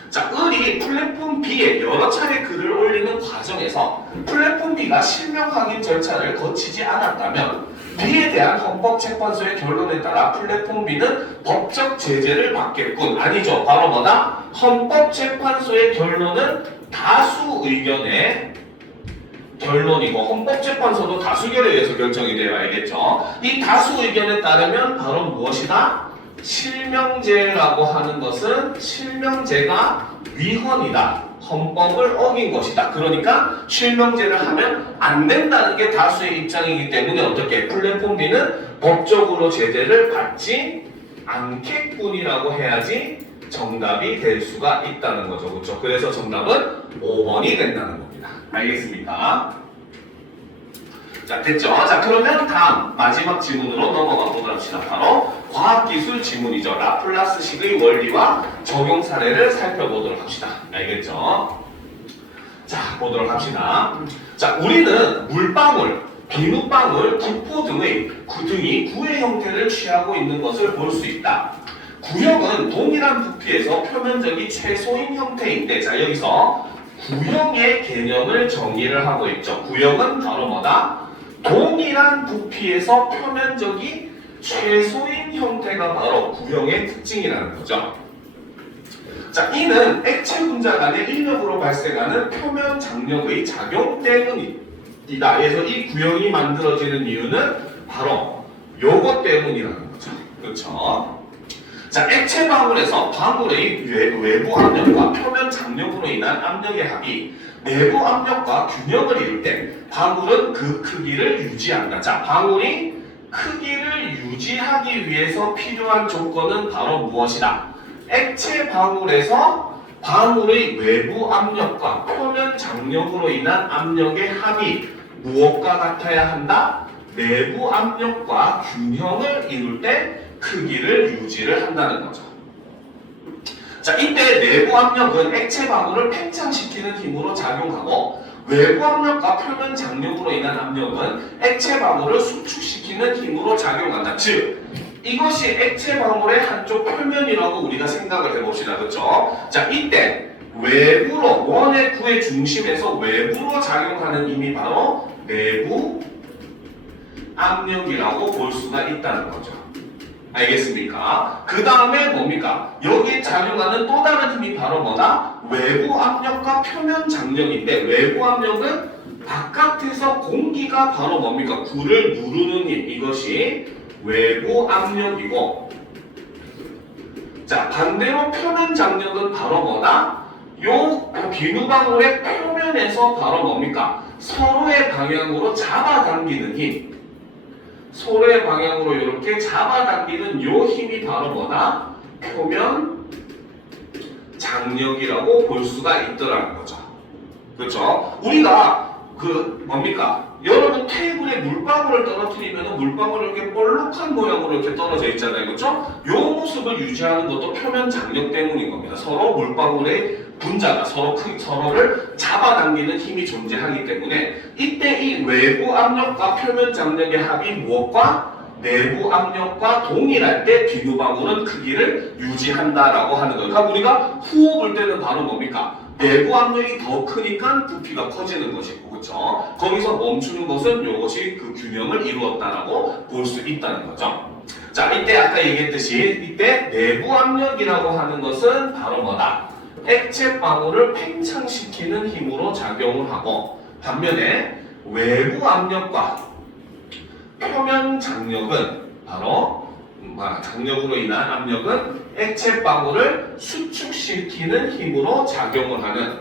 자, 을이 플랫폼 B에 여러 차례 글을 올리는 과정에서 플랫폼 B가 실명 확인 절차를 거치지 않았다면 B에 대한 헌법재판소의 결론에 따라 플랫폼 B는 법적 제재를 받겠군. 아니죠. 바로 뭐다? 헌법재판소의 결론은 다수 의견의 결론이고 헌법재판소도 다수결에 의해서 결정이 돼요. 알겠죠? 이 다수 의견에 따르면 바로 무엇이다? 실명제라고 하는 것은 실명제가 위헌이다. 헌법을 어긴 것이다. 그러니까 실명제를 하면 안 된다는 게 다수의 입장이기 때문에 어떻게 플랫폼 B는 법적으로 제재를 받지 않겠군이라고 해야지 정답이 될 수가 있다는 거죠. 그렇죠? 그래서 정답은 5번이 된다는 겁니다. 알겠습니까? 자, 됐죠? 자, 그러면 다음 마지막 지문으로 넘어가 보도록 합시다. 바로 과학기술 지문이죠. 라플라스식의 원리와 적용 사례를 살펴보도록 합시다. 알겠죠? 자, 보도록 합시다. 자, 우리는 물방울, 비눗방울, 기포 등이 구의 형태를 취하고 있는 것을 볼 수 있다. 구형은 동일한 부피에서 표면적이 최소인 형태인데, 자, 여기서 구형의 개념을 정의를 하고 있죠. 구형은 바로 뭐다? 동일한 부피에서 표면적이 최소인 형태가 바로 구형의 특징이라는 거죠. 자, 이는 액체 분자 간의 인력으로 발생하는 표면 장력의 작용 때문이다. 그래서 이 구형이 만들어지는 이유는 바로 요것 때문이라는 거죠. 그렇죠? 자, 액체 방울에서 방울의 외부 압력과 표면 장력으로 인한 압력의 합이 내부 압력과 균형을 이룰 때 방울은 그 크기를 유지한다. 자, 방울이 크기를 유지하기 위해서 필요한 조건은 바로 무엇이다? 액체 방울에서 방울의 외부 압력과 표면 장력으로 인한 압력의 합이 무엇과 같아야 한다? 내부 압력과 균형을 이룰 때 크기를 유지를 한다는 거죠. 자, 이때 내부 압력은 액체 방울을 팽창시키는 힘으로 작용하고 외부 압력과 표면 장력으로 인한 압력은 액체 방울을 수축시키는 힘으로 작용한다. 즉, 이것이 액체 방울의 한쪽 표면이라고 우리가 생각을 해봅시다. 그렇죠? 자, 이때 외부로 원의 구의 중심에서 외부로 작용하는 힘이 바로 내부 압력이라고 볼 수가 있다는 거죠. 알겠습니까? 그 다음에 뭡니까? 여기에 작용하는 또 다른 힘이 바로 뭐다? 외부 압력과 표면 장력인데, 외부 압력은 바깥에서 공기가 바로 뭡니까? 구를 누르는 힘, 이것이 외부 압력이고, 자, 반대로 표면 장력은 바로 뭐다? 요 비눗방울의 표면에서 바로 뭡니까? 서로의 방향으로 잡아당기는 힘, 서로의 방향으로 이렇게 잡아당기는 요 힘이 바로 뭐다? 표면 장력이라고 볼 수가 있더라는 거죠. 그렇죠? 우리가 뭡니까? 여러분 테이블에 물방울을 떨어뜨리면 물방울이 이렇게 볼록한 모양으로 이렇게 떨어져 있잖아요. 그렇죠? 이 모습을 유지하는 것도 표면 장력 때문인 겁니다. 서로 물방울의 분자가 서로를 잡아당기는 힘이 존재하기 때문에 이때 이 외부 압력과 표면 장력의 합이 무엇과 내부 압력과 동일할 때 비누방울은 크기를 유지한다라고 하는 거예요. 그러니까 우리가 후호 볼 때는 바로 뭡니까? 내부 압력이 더 크니까 부피가 커지는 것이고, 그렇죠? 거기서 멈추는 것은 이것이 그 균형을 이루었다라고 볼 수 있다는 거죠. 자, 이때 아까 얘기했듯이 이때 내부 압력이라고 하는 것은 바로 뭐다? 액체 방울을 팽창시키는 힘으로 작용을 하고, 반면에 외부 압력과 표면 장력은 바로 장력으로 인한 압력은 액체 방울을 수축시키는 힘으로 작용을 하는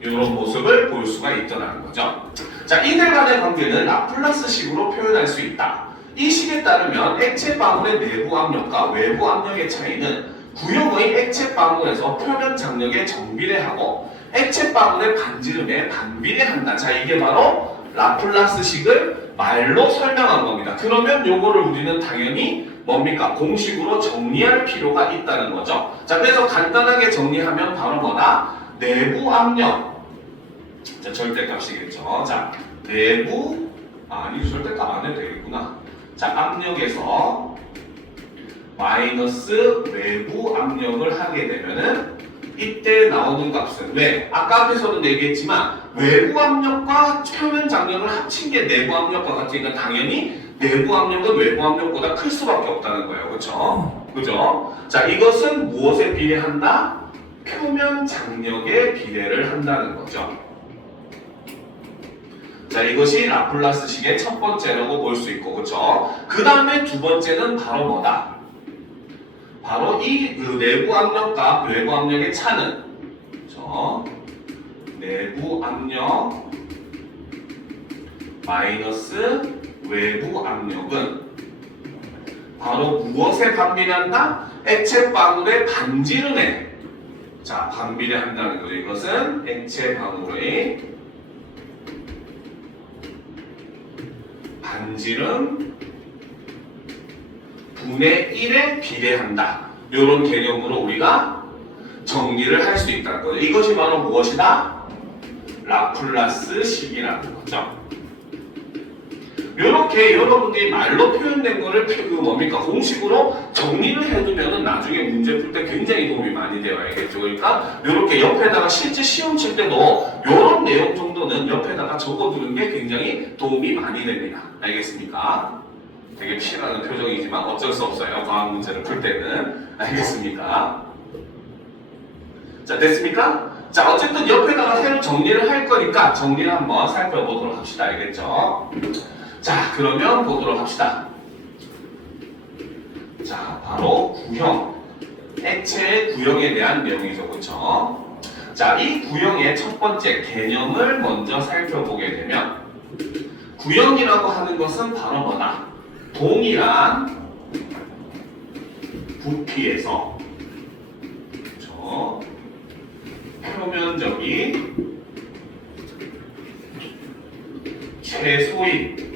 이런 모습을 볼 수가 있더라는 거죠. 자, 이들 간의 관계는 라플라스식으로 표현할 수 있다. 이 식에 따르면 액체 방울의 내부 압력과 외부 압력의 차이는 구형의 액체 방울에서 표면 장력에 정비례하고 액체 방울의 반지름에 반비례한다. 자, 이게 바로 라플라스식을 말로 설명한 겁니다. 그러면 요거를 우리는 당연히 뭡니까? 공식으로 정리할 필요가 있다는 거죠. 자, 그래서 간단하게 정리하면 바로 뭐다? 내부 압력. 자, 절대값이겠죠. 자, 내부, 절대값 안 해도 되겠구나. 자, 압력에서 마이너스 외부 압력을 하게 되면은 이때 나오는 값은 왜? 아까 앞에서도 얘기했지만 외부 압력과 표면 장력을 합친 게 내부 압력과 같으니까 당연히 내부 압력은 외부 압력보다 클 수밖에 없다는 거예요. 그렇죠? 그죠? 자, 이것은 무엇에 비례한다? 표면 장력에 비례를 한다는 거죠. 자, 이것이 라플라스식의 첫 번째라고 볼 수 있고, 그렇죠? 그 다음에 두 번째는 바로 뭐다? 바로 이 내부 압력과 외부 압력의 차는, 그렇죠? 내부 압력 마이너스 외부 압력은 바로 무엇에 반비례한다? 액체 방울의 반지름에, 자, 반비례한다는 거죠. 이것은 액체 방울의 반지름 분의 1에 비례한다. 이런 개념으로 우리가 정리를 할 수 있다는 거죠. 이것이 바로 무엇이다? 라플라스식이라는 거죠. 이렇게 여러분들이 말로 표현된 거를 공식으로 정리를 해두면 나중에 문제 풀 때 굉장히 도움이 많이 돼요. 알겠죠? 그러니까 이렇게 옆에다가 실제 시험 칠 때도 이런 내용 정도는 옆에다가 적어두는 게 굉장히 도움이 많이 됩니다. 알겠습니까? 되게 피하는 표정이지만 어쩔 수 없어요. 과학 문제를 풀 때는. 알겠습니까? 자, 됐습니까? 자, 어쨌든 옆에다가 새로 정리를 할 거니까 정리를 한번 살펴보도록 합시다. 알겠죠? 자, 그러면 보도록 합시다. 자, 바로 구형. 액체의 구형에 대한 내용이죠. 그렇죠? 자, 이 구형의 첫 번째 개념을 먼저 살펴보게 되면 구형이라고 하는 것은 바로 뭐다? 동일한 부피에서, 그렇죠? 표면적인 최소인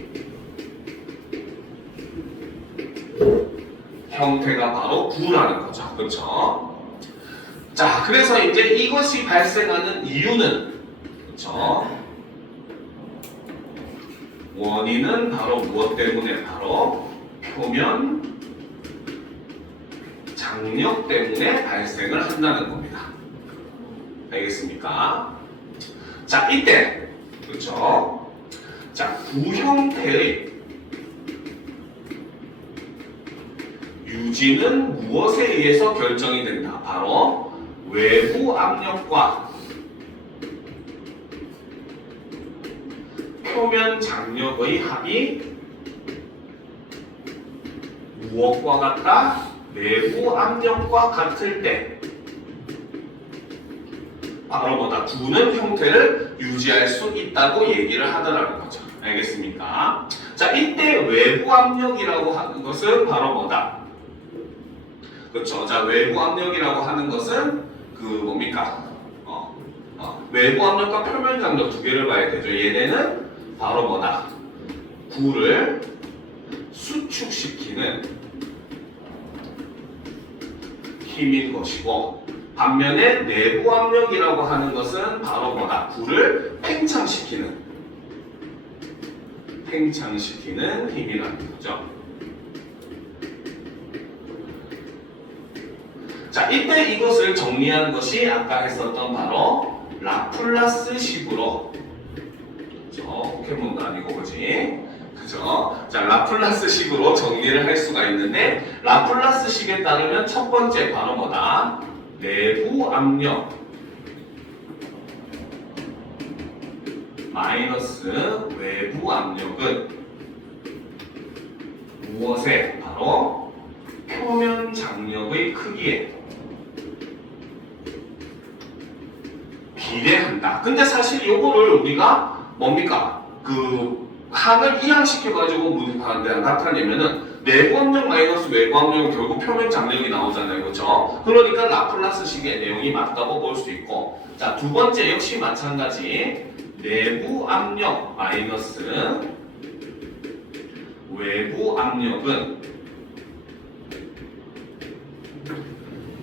형태가 바로 구라는 거죠. 그렇죠? 자, 그래서 이제 이것이 발생하는 이유는, 그렇죠? 원인은 바로 무엇 때문에? 바로 표면 장력 때문에 발생을 한다는 겁니다. 알겠습니까? 자, 이때, 그렇죠? 자, 구형태의 유지는 무엇에 의해서 결정이 된다? 바로 외부 압력과 표면 장력의 합이 무엇과 같다? 내부 압력과 같을 때 바로 뭐다? 구는 형태를 유지할 수 있다고 얘기를 하더라는 거죠. 알겠습니까? 자, 이때 외부 압력이라고 하는 것은 바로 뭐다? 그렇죠. 자, 외부 압력이라고 하는 것은 뭡니까? 외부 압력과 표면 장력 두 개를 봐야 되죠. 얘네는 바로 뭐다? 구를 수축시키는 힘인 것이고, 반면에 내부 압력이라고 하는 것은 바로 뭐다? 구를 팽창시키는 힘이라는 거죠. 자, 이때 이것을 정리한 것이 아까 했었던 바로 라플라스식으로, 포켓몬도 아니고 그지? 그죠? 자, 라플라스식으로 정리를 할 수가 있는데, 라플라스식에 따르면 첫 번째 바로 뭐다? 내부 압력 마이너스 외부 압력은 무엇에? 바로 표면 장력의 크기에 비례한다. 근데 사실 이거를 우리가 뭡니까? 그 항을 이항시켜가지고 무슨 나타내면은 내부 압력 마이너스 외부 압력은 결국 표면 장력이 나오잖아요. 그렇죠? 그러니까 라플라스식의 내용이 맞다고 볼 수 있고, 자, 두 번째 역시 마찬가지. 내부 압력 마이너스 외부 압력은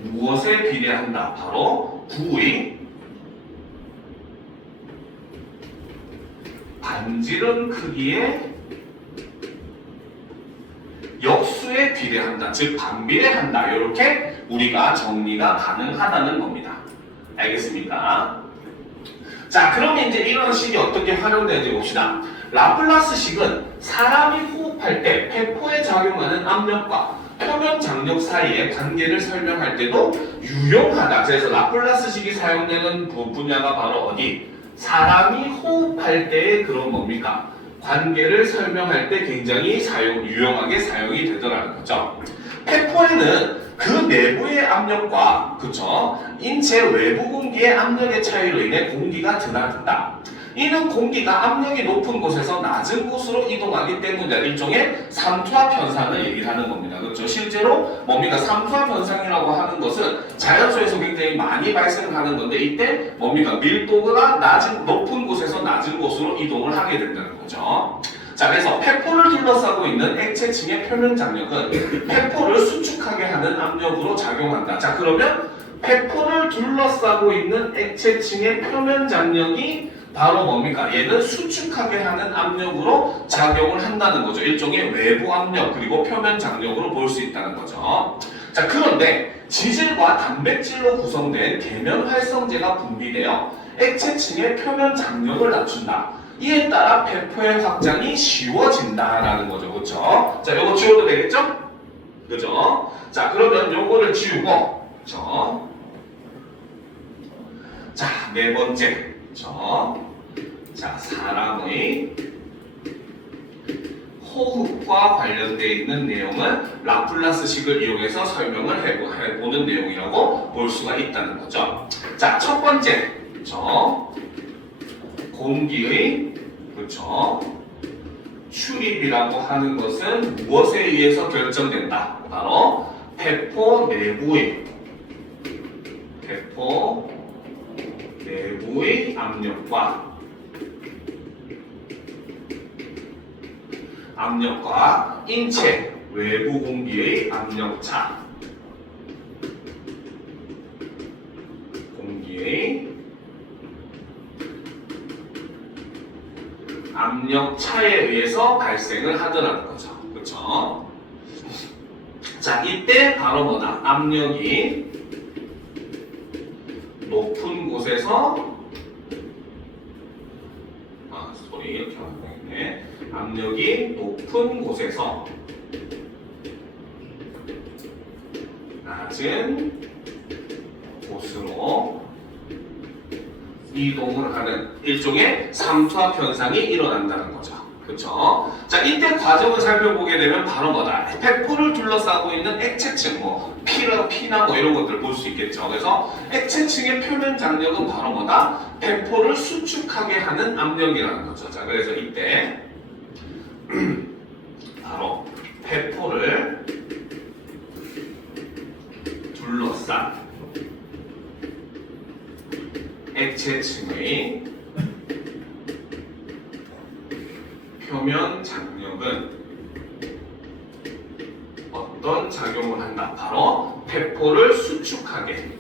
무엇에 비례한다? 바로 구의 반지름 크기의 역수에 비례한다. 즉 반비례한다. 이렇게 우리가 정리가 가능하다는 겁니다. 알겠습니까? 자, 그러면 이제 이런 식이 어떻게 활용되는지 봅시다. 라플라스 식은 사람이 호흡할 때 폐포에 작용하는 압력과 표면 장력 사이의 관계를 설명할 때도 유용하다. 그래서 라플라스 식이 사용되는 분야가 바로 어디? 사람이 호흡할 때의 그런 뭡니까? 관계를 설명할 때 굉장히 유용하게 사용이 되더라는 거죠. 폐포에는 그 내부의 압력과, 그쵸? 인체 외부 공기의 압력의 차이로 인해 공기가 드나든다. 이는 공기가 압력이 높은 곳에서 낮은 곳으로 이동하기 때문에 일종의 삼투압 현상을 얘기하는 겁니다. 그렇죠? 실제로 뭡니까? 삼투압 현상이라고 하는 것은 자연수에서 굉장히 많이 발생하는 건데, 이때 뭡니까? 밀도가 높은 곳에서 낮은 곳으로 이동을 하게 된다는 거죠. 자, 그래서 폐포를 둘러싸고 있는 액체층의 표면 장력은 폐포를 수축하게 하는 압력으로 작용한다. 자, 그러면 폐포를 둘러싸고 있는 액체층의 표면 장력이 바로 뭡니까? 얘는 수축하게 하는 압력으로 작용을 한다는 거죠. 일종의 외부 압력 그리고 표면 장력으로 볼 수 있다는 거죠. 자, 그런데 지질과 단백질로 구성된 계면 활성제가 분비되어 액체층의 표면 장력을 낮춘다. 이에 따라 폐포의 확장이 쉬워진다라는 거죠. 그렇죠? 자, 요거 지워도 되겠죠? 그죠? 자, 그러면 요거를 지우고, 그죠? 자, 네 번째. 그죠? 자, 사람의 호흡과 관련되어 있는 내용은 라플라스식을 이용해서 설명을 해보는 내용이라고 볼 수가 있다는 거죠. 자, 첫 번째. 그죠? 공기의, 그렇죠? 출입이라고 하는 것은 무엇에 의해서 결정된다? 바로 폐포 내부의 압력과 인체 외부 공기의 압력차, 압력차에 의해서 발생을 하더라는 거죠. 그렇죠? 자, 이때 바로 뭐다? 압력이 높은 곳에서 이렇게 하면 되겠네. 압력이 높은 곳에서 낮은 곳으로 이동을 하는 일종의 삼투압 현상이 일어난다는 거죠. 그렇죠? 자, 이때 과정을 살펴보게 되면 바로 뭐다? 폐포를 둘러싸고 있는 액체층, 피나 이런 것들 볼 수 있겠죠. 그래서 액체층의 표면 장력은 바로 뭐다? 폐포를 수축하게 하는 압력이라는 거죠. 자, 그래서 이때 바로 폐포를 둘러싼 액체층의 표면 장력은 어떤 작용을 한다? 바로 배포를 수축하게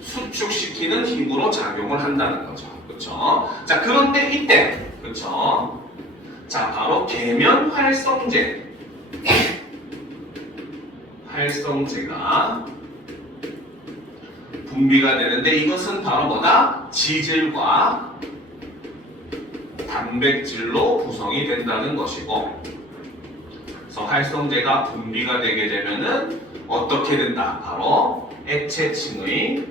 수축시키는 힘으로 작용을 한다는 거죠. 그렇죠? 자, 그런데 이때 그렇죠? 자, 바로 계면 활성제가 분비가 되는데 이것은 바로 뭐다? 지질과 단백질로 구성이 된다는 것이고, 그래서 활성제가 분비가 되게 되면은 어떻게 된다? 바로 액체층의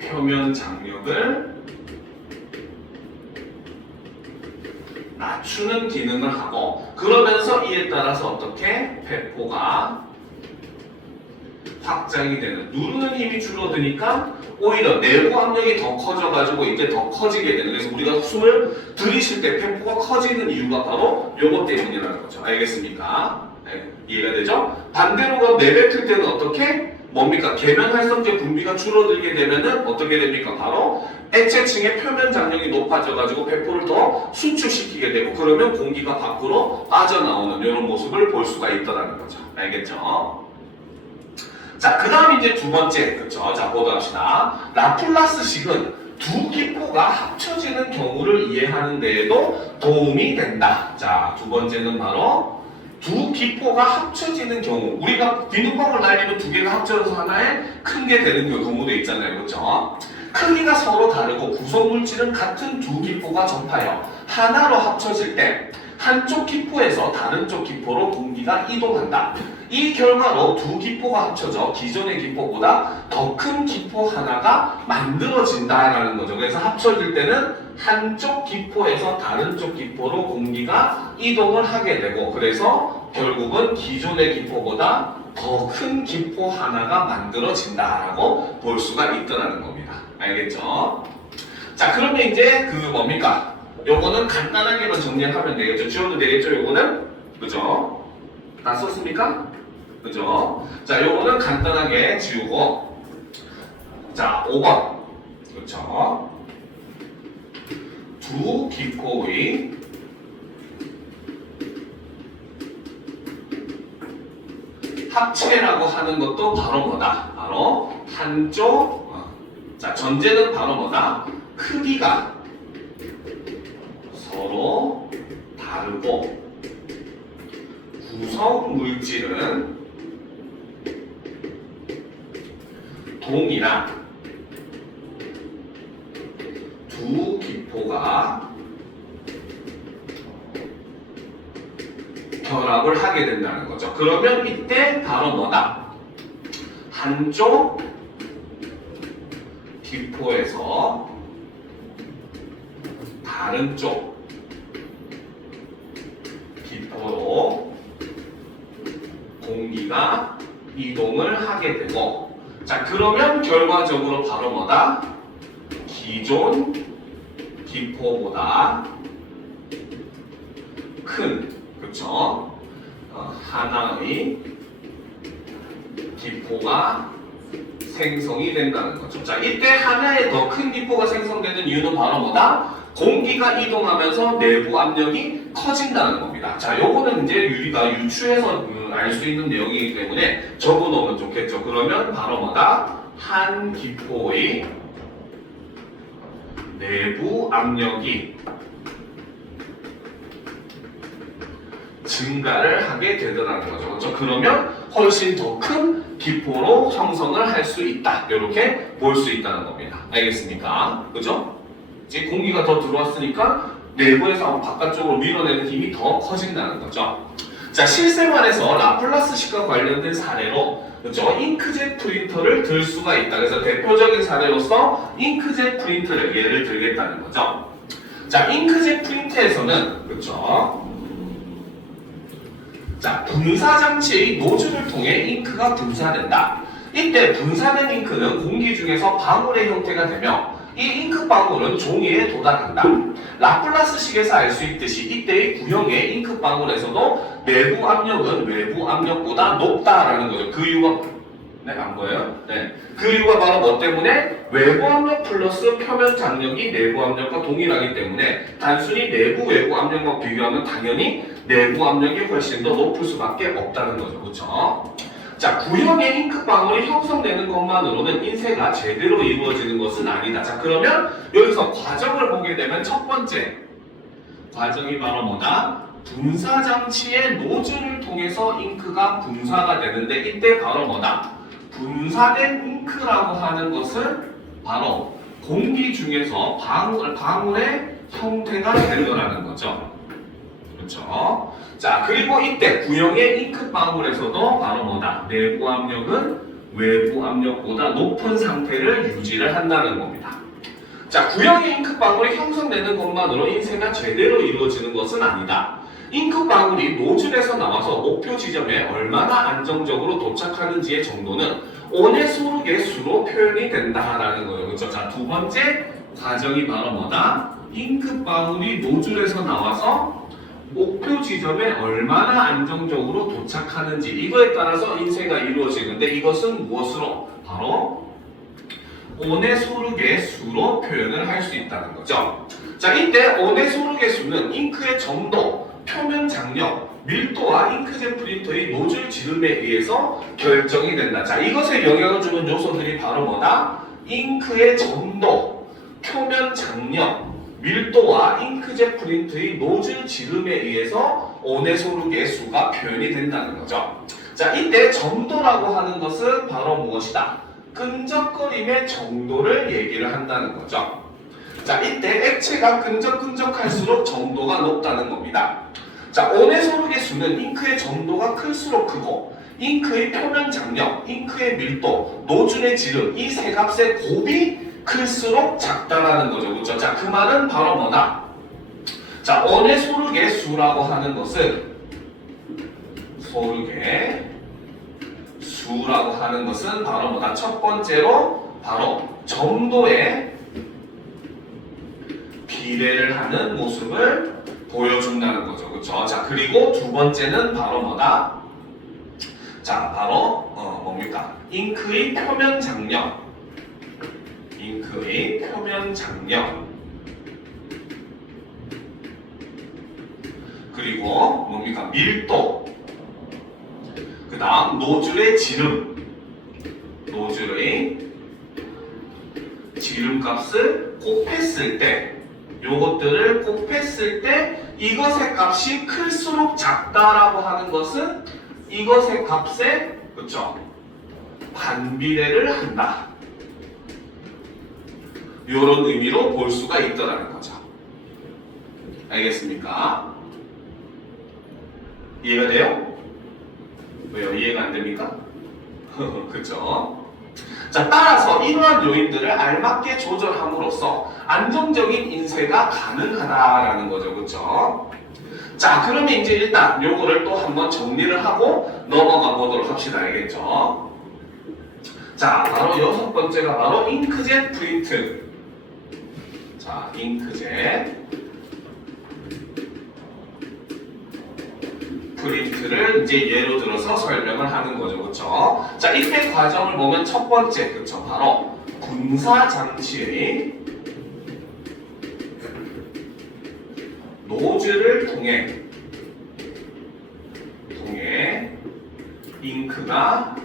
표면 장력을 낮추는 기능을 하고, 그러면서 이에 따라서 어떻게 배포가 확장이 되는, 누르는 힘이 줄어드니까 오히려 내부 압력이 더 커져가지고 이제 더 커지게 되는, 그래서 우리가 숨을 들이쉴 때 배포가 커지는 이유가 바로 요것 때문이라는 거죠. 알겠습니까? 네, 이해가 되죠? 반대로 내뱉을 때는 어떻게? 뭡니까? 계면 활성제 분비가 줄어들게 되면은 어떻게 됩니까? 바로 액체층의 표면 장력이 높아져가지고 배포를 더 수축시키게 되고, 그러면 공기가 밖으로 빠져나오는 이런 모습을 볼 수가 있다는 거죠. 알겠죠? 자, 그 다음 이제 두 번째, 그쵸? 자, 보도록 합시다. 라플라스식은 두 기포가 합쳐지는 경우를 이해하는 데에도 도움이 된다. 자, 두 번째는 바로 두 기포가 합쳐지는 경우. 우리가 비눗방울 날리면 두 개가 합쳐져서 하나의 큰 게 되는 경우도 있잖아요. 그쵸? 크기가 서로 다르고 구성물질은 같은 두 기포가 접하여 하나로 합쳐질 때 한쪽 기포에서 다른 쪽 기포로 공기가 이동한다. 이 결과로 두 기포가 합쳐져 기존의 기포보다 더 큰 기포 하나가 만들어진다라는 거죠. 그래서 합쳐질 때는 한쪽 기포에서 다른 쪽 기포로 공기가 이동을 하게 되고, 그래서 결국은 기존의 기포보다 더 큰 기포 하나가 만들어진다라고 볼 수가 있다는 겁니다. 알겠죠? 자, 그러면 이제 그 뭡니까? 요거는 간단하게만 정리하면 되겠죠. 지워도 되겠죠? 요거는? 그죠? 다 썼습니까? 그죠? 자, 요거는 간단하게 지우고, 자, 5번. 그렇죠? 두 기포의 합체라고 하는 것도 바로 뭐다? 바로 한쪽, 자, 전제는 바로 뭐다? 크기가 서로 다르고 구성 물질은 동일한 두 기포가 결합을 하게 된다는 거죠. 그러면 이때 바로 뭐다? 한쪽 기포에서 다른 쪽 기포로 공기가 이동을 하게 되고, 자, 그러면 결과적으로 바로 뭐다? 기존 기포보다 큰, 그쵸? 하나의 기포가 생성이 된다는 거죠. 자, 이때 하나의 더 큰 기포가 생성되는 이유는 바로 뭐다? 공기가 이동하면서 내부 압력이 커진다는 겁니다. 자, 요거는 이제 우리가 유추해서 알 수 있는 내용이기 때문에 적어놓으면 좋겠죠. 그러면 바로 뭐다? 한 기포의 내부 압력이 증가를 하게 되더라는 거죠. 그렇죠? 그러면 훨씬 더 큰 기포로 형성을 할 수 있다. 이렇게 볼 수 있다는 겁니다. 알겠습니까? 그죠? 이제 공기가 더 들어왔으니까 내부에서 바깥쪽으로 밀어내는 힘이 더 커진다는 거죠. 자, 실생활에서 라플라스식과 관련된 사례로, 그렇죠? 잉크젯 프린터를 들 수가 있다. 그래서 대표적인 사례로서 잉크젯 프린터를 예를 들겠다는 거죠. 자, 잉크젯 프린터에서는, 그렇죠? 자, 분사 장치의 노즐을 통해 잉크가 분사된다. 이때 분사된 잉크는 공기 중에서 방울의 형태가 되며 이 잉크방울은 종이에 도달한다. 라플라스식에서 알 수 있듯이 이때의 구형의 잉크방울에서도 내부 압력은 외부 압력보다 높다라는 거죠. 그 이유가 안 보여요? 네. 그 이유가 바로 뭐 때문에? 외부 압력 플러스 표면 장력이 내부 압력과 동일하기 때문에 단순히 내부 외부 압력과 비교하면 당연히 내부 압력이 훨씬 더 높을 수밖에 없다는 거죠. 그렇죠? 자, 구형의 잉크방울이 형성되는 것만으로는 인쇄가 제대로 이루어지는 것은 아니다. 자, 그러면 여기서 과정을 보게 되면 첫 번째 과정이 바로 뭐다? 분사장치의 노즐을 통해서 잉크가 분사가 되는데 이때 바로 뭐다? 분사된 잉크라고 하는 것은 바로 공기 중에서 방울의 형태가 되더라는 거죠. 그렇죠? 자, 그리고 이때 구형의 잉크방울에서도 바로 뭐다? 내부 압력은 외부 압력보다 높은 상태를 유지를 한다는 겁니다. 자, 구형의 잉크방울이 형성되는 것만으로 인쇄가 제대로 이루어지는 것은 아니다. 잉크방울이 노즐에서 나와서 목표 지점에 얼마나 안정적으로 도착하는지의 정도는 온의 소르의 수로 표현이 된다라는 거예요. 그렇죠? 자, 두 번째 과정이 바로 뭐다? 잉크방울이 노즐에서 나와서 목표 지점에 얼마나 안정적으로 도착하는지 이거에 따라서 인쇄가 이루어지는데 이것은 무엇으로? 바로 온의 소르의 수로 표현을 할 수 있다는 거죠. 자, 이때 온의 소르의 수는 잉크의 점도, 표면 장력, 밀도와 잉크젯 프린터의 노즐 지름에 의해서 결정이 된다. 자, 이것에 영향을 주는 요소들이 바로 뭐다? 잉크의 점도, 표면 장력, 밀도와 잉크젯 프린트의 노즐 지름에 의해서 온의 소르의 수가 표현이 된다는 거죠. 자, 이때 점도라고 하는 것은 바로 무엇이다? 끈적거림의 정도를 얘기를 한다는 거죠. 자, 이때 액체가 끈적끈적할수록 점도가 높다는 겁니다. 자, 온의 소르의 수는 잉크의 점도가 클수록 크고 잉크의 표면 장력, 잉크의 밀도, 노즐의 지름 이 세 값의 곱이 클수록 작다라는 거죠. 그렇죠? 자, 그 말은 바로 뭐다? 자, 온의 소르의 수라고 하는 것은 수라고 하는 것은 바로 뭐다? 첫 번째로 바로 점도의 비례를 하는 모습을 보여준다는 거죠. 그렇죠? 자, 그리고 두 번째는 바로 뭐다? 자, 바로 뭡니까? 잉크의 표면 장력. 그리고 뭡니까? 밀도. 그 다음 노즐의 지름. 노즐의 지름값을 곱했을 때 요것들을 곱했을 때 이것의 값이 클수록 작다라고 하는 것은 이것의 값에 그렇죠? 반비례를 한다. 이런 의미로 볼 수가 있더라는 거죠. 알겠습니까? 이해가 돼요? 왜요? 이해가 안 됩니까? 그렇죠? 자, 따라서 이러한 요인들을 알맞게 조절함으로써 안정적인 인쇄가 가능하다라는 거죠. 그렇죠? 자, 그러면 이제 일단 요거를 또 한번 정리를 하고 넘어가 보도록 합시다. 알겠죠? 자, 바로 여섯 번째가 바로 잉크젯 프린트. 자, 잉크젯 프린트를 이제 예로 들어서 설명을 하는 거죠. 그렇죠? 자, 이때 과정을 보면 첫 번째, 그렇죠? 바로 분사 장치의 노즐을 통해 잉크가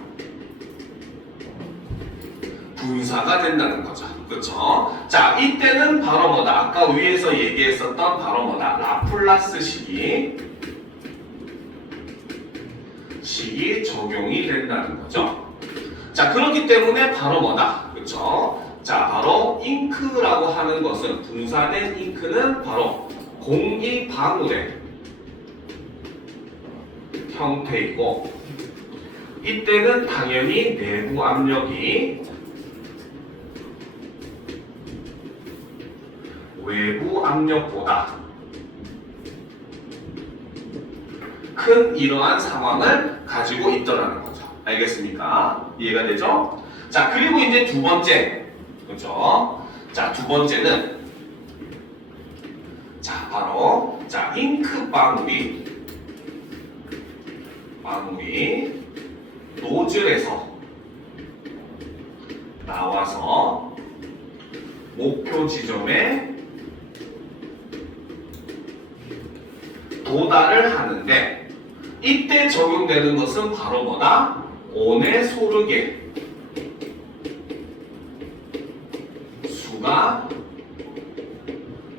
분사가 된다는 거죠. 그렇죠? 자, 이때는 바로 뭐다? 아까 위에서 얘기했었던 바로 뭐다? 라플라스 식이 적용이 된다는 거죠. 자, 그렇기 때문에 바로 뭐다? 그렇죠? 자, 바로 잉크라고 하는 것은 분사된 잉크는 바로 공기 방울의 형태이고 이때는 당연히 내부 압력이 외부 압력보다 큰 이러한 상황을 가지고 있더라는 거죠. 알겠습니까? 이해가 되죠? 자, 그리고 이제 두 번째, 그렇죠? 자, 두 번째는 자, 바로 자, 잉크 방울이 노즐에서 나와서 목표 지점에 도달을 하는데 이때 적용되는 것은 바로 뭐다? 온의 소르게 수가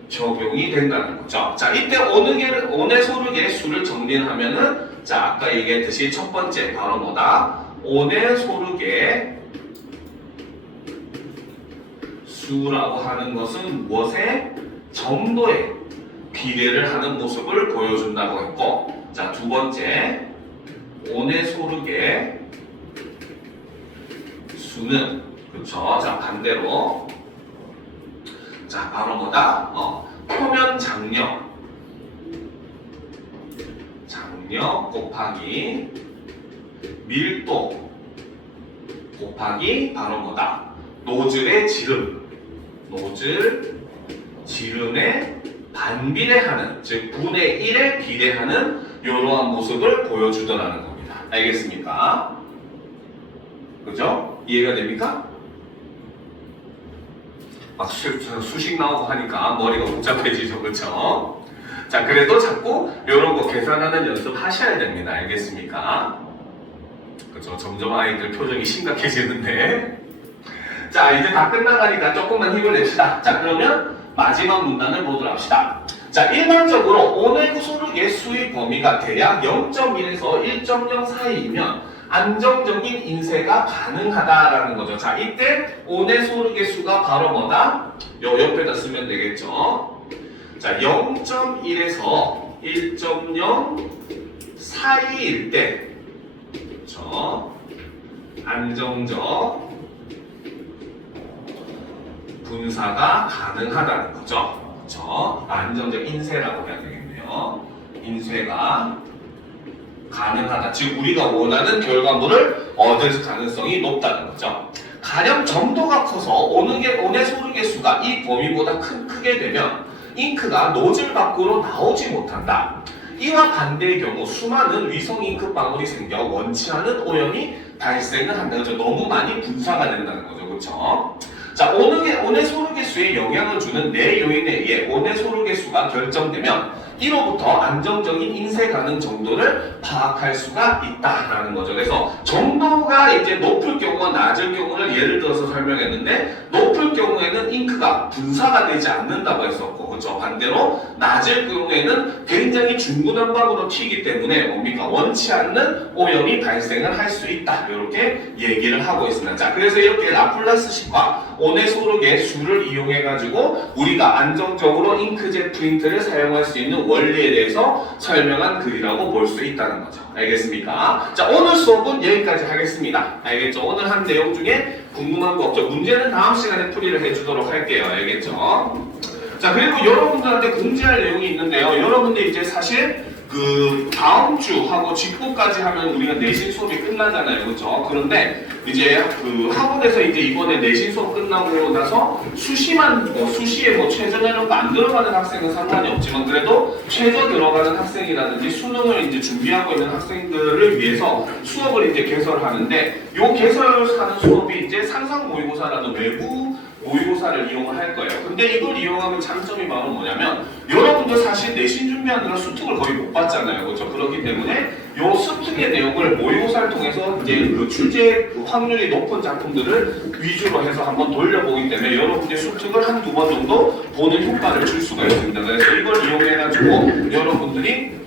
적용이 된다는 거죠. 자, 이때 온의 소르게 수를 정리하면은 자, 아까 얘기했듯이 첫 번째 바로 뭐다? 온의 소르게 수라고 하는 것은 무엇에? 점도에 비례를 하는 모습을 보여준다고 했고, 자, 두 번째 온의 소르게 수는 그렇죠. 자, 반대로 자, 바로 뭐다? 표면 장력 곱하기 밀도 곱하기 바로 뭐다? 노즐의 지름에 반비례하는, 즉 분의 1에 비례하는 이러한 모습을 보여주더라는 겁니다. 알겠습니까? 그죠? 이해가 됩니까? 막 수식 나오고 하니까 머리가 복잡해지죠, 그렇죠? 자, 그래도 자꾸 이런 거 계산하는 연습 하셔야 됩니다. 알겠습니까? 그죠? 점점 아이들 표정이 심각해지는데. 자, 이제 다 끝나가니까 조금만 힘을 냅시다. 자, 그러면 마지막 문단을 보도록 합시다. 자, 일반적으로 온의 소르게 수의 범위가 대략 0.1에서 1.0 사이이면 안정적인 인쇄가 가능하다라는 거죠. 자, 이때 온의 소르게 수가 바로 뭐다? 요 옆에다 쓰면 되겠죠. 자, 0.1에서 1.0 사이일 때, 그렇죠? 안정적 분사가 가능하다는 거죠. 그렇죠? 안정적 인쇄라고 해야 되겠네요. 인쇄가 가능하다. 즉 우리가 원하는 결과물을 얻을 가능성이 높다는 거죠. 가령 점도가 커서 온의 소르게 수가 이 범위보다 크게 되면 잉크가 노즐 밖으로 나오지 못한다. 이와 반대의 경우 수많은 위성 잉크 방울이 생겨 원치 않은 오염이 발생을 한다는 거죠. 너무 많이 분사가 된다는 거죠. 그렇죠? 자, 온의 소르게 수에 영향을 주는 네 요인에 의해 온의 소르게 수가 결정되면 이로부터 안정적인 인쇄 가능 정도를 파악할 수가 있다라는 거죠. 그래서 정도가 이제 높을 경우와 낮을 경우를 예를 들어서 설명했는데, 높을 경우에는 잉크가 분사가 되지 않는다고 했었고, 그렇죠? 반대로 낮을 경우에는 굉장히 중구난방으로 튀기 때문에 뭡니까? 원치 않는 오염이 발생을 할 수 있다. 이렇게 얘기를 하고 있습니다. 자, 그래서 이렇게 라플라스식과 온의 소르게 수를 이용해 가지고 우리가 안정적으로 잉크젯 프린트를 사용할 수 있는 원리에 대해서 설명한 글이라고 볼 수 있다는 거죠. 알겠습니까? 자, 오늘 수업은 여기까지 하겠습니다. 알겠죠? 오늘 한 내용 중에 궁금한 거 없죠? 문제는 다음 시간에 풀이를 해주도록 할게요. 알겠죠? 자, 그리고 여러분들한테 공지할 내용이 있는데요. 여러분들 이제 사실 그 다음 주 하고 직후까지 하면 우리가 내신 수업이 끝나잖아요. 그렇죠? 그런데 이제 그 학원에서 이제 이번에 내신 수업 끝나고 나서 수시에 뭐 최저 이런 거 안 들어가는 학생은 상관이 없지만 그래도 최저 들어가는 학생이라든지 수능을 이제 준비하고 있는 학생들을 위해서 수업을 이제 개설하는데, 요 개설하는 수업이 이제 상상 모의고사라는 외부 모의고사를 이용을 할 거예요. 근데 이걸 이용하면 장점이 바로 뭐냐면, 여러분들 사실 내신 준비하느라 수특을 거의 못 봤잖아요. 그렇죠? 그렇기 때문에 요 수특의 내용을 모의고사를 통해서 이제 그 출제 확률이 높은 작품들을 위주로 해서 한번 돌려보기 때문에 여러분들 수특을 한두 번 정도 보는 효과를 줄 수가 있습니다. 그래서 이걸 이용해가지고 여러분들이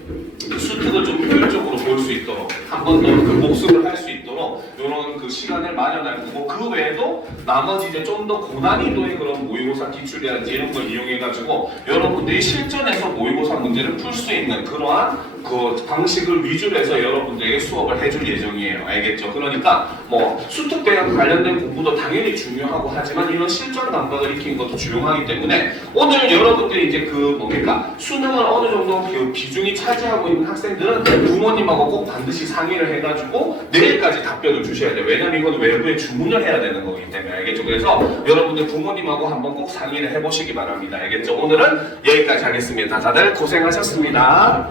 수특을 좀 효율적으로 볼 수 있도록, 한 번 더 그 복습을 할 수 있도록 이런 그 시간을 마련할 거고, 그 외에도 나머지 이제 좀 더 고난이도의 그런 모의고사 기출이라든지 이런 걸 이용해가지고 여러분들이 실전에서 모의고사 문제를 풀 수 있는 그러한 그 방식을 위주로 해서 여러분들에게 수업을 해줄 예정이에요. 알겠죠? 그러니까 뭐 수특 대학 관련된 공부도 당연히 중요하고 하지만 이런 실전 감각을 익히는 것도 중요하기 때문에 오늘 여러분들이 이제 그 뭡니까? 수능을 어느 정도 그 비중이 차지하고 있는 학생들은 부모님하고 꼭 반드시 상의를 해가지고 내일까지 다 답변을 주셔야 돼요. 왜냐면 이건 외부에 주문을 해야 되는 거기 때문에. 알겠죠? 그래서 여러분들 부모님하고 한번 꼭 상의를 해보시기 바랍니다. 알겠죠? 오늘은 여기까지 하겠습니다. 다들 고생하셨습니다.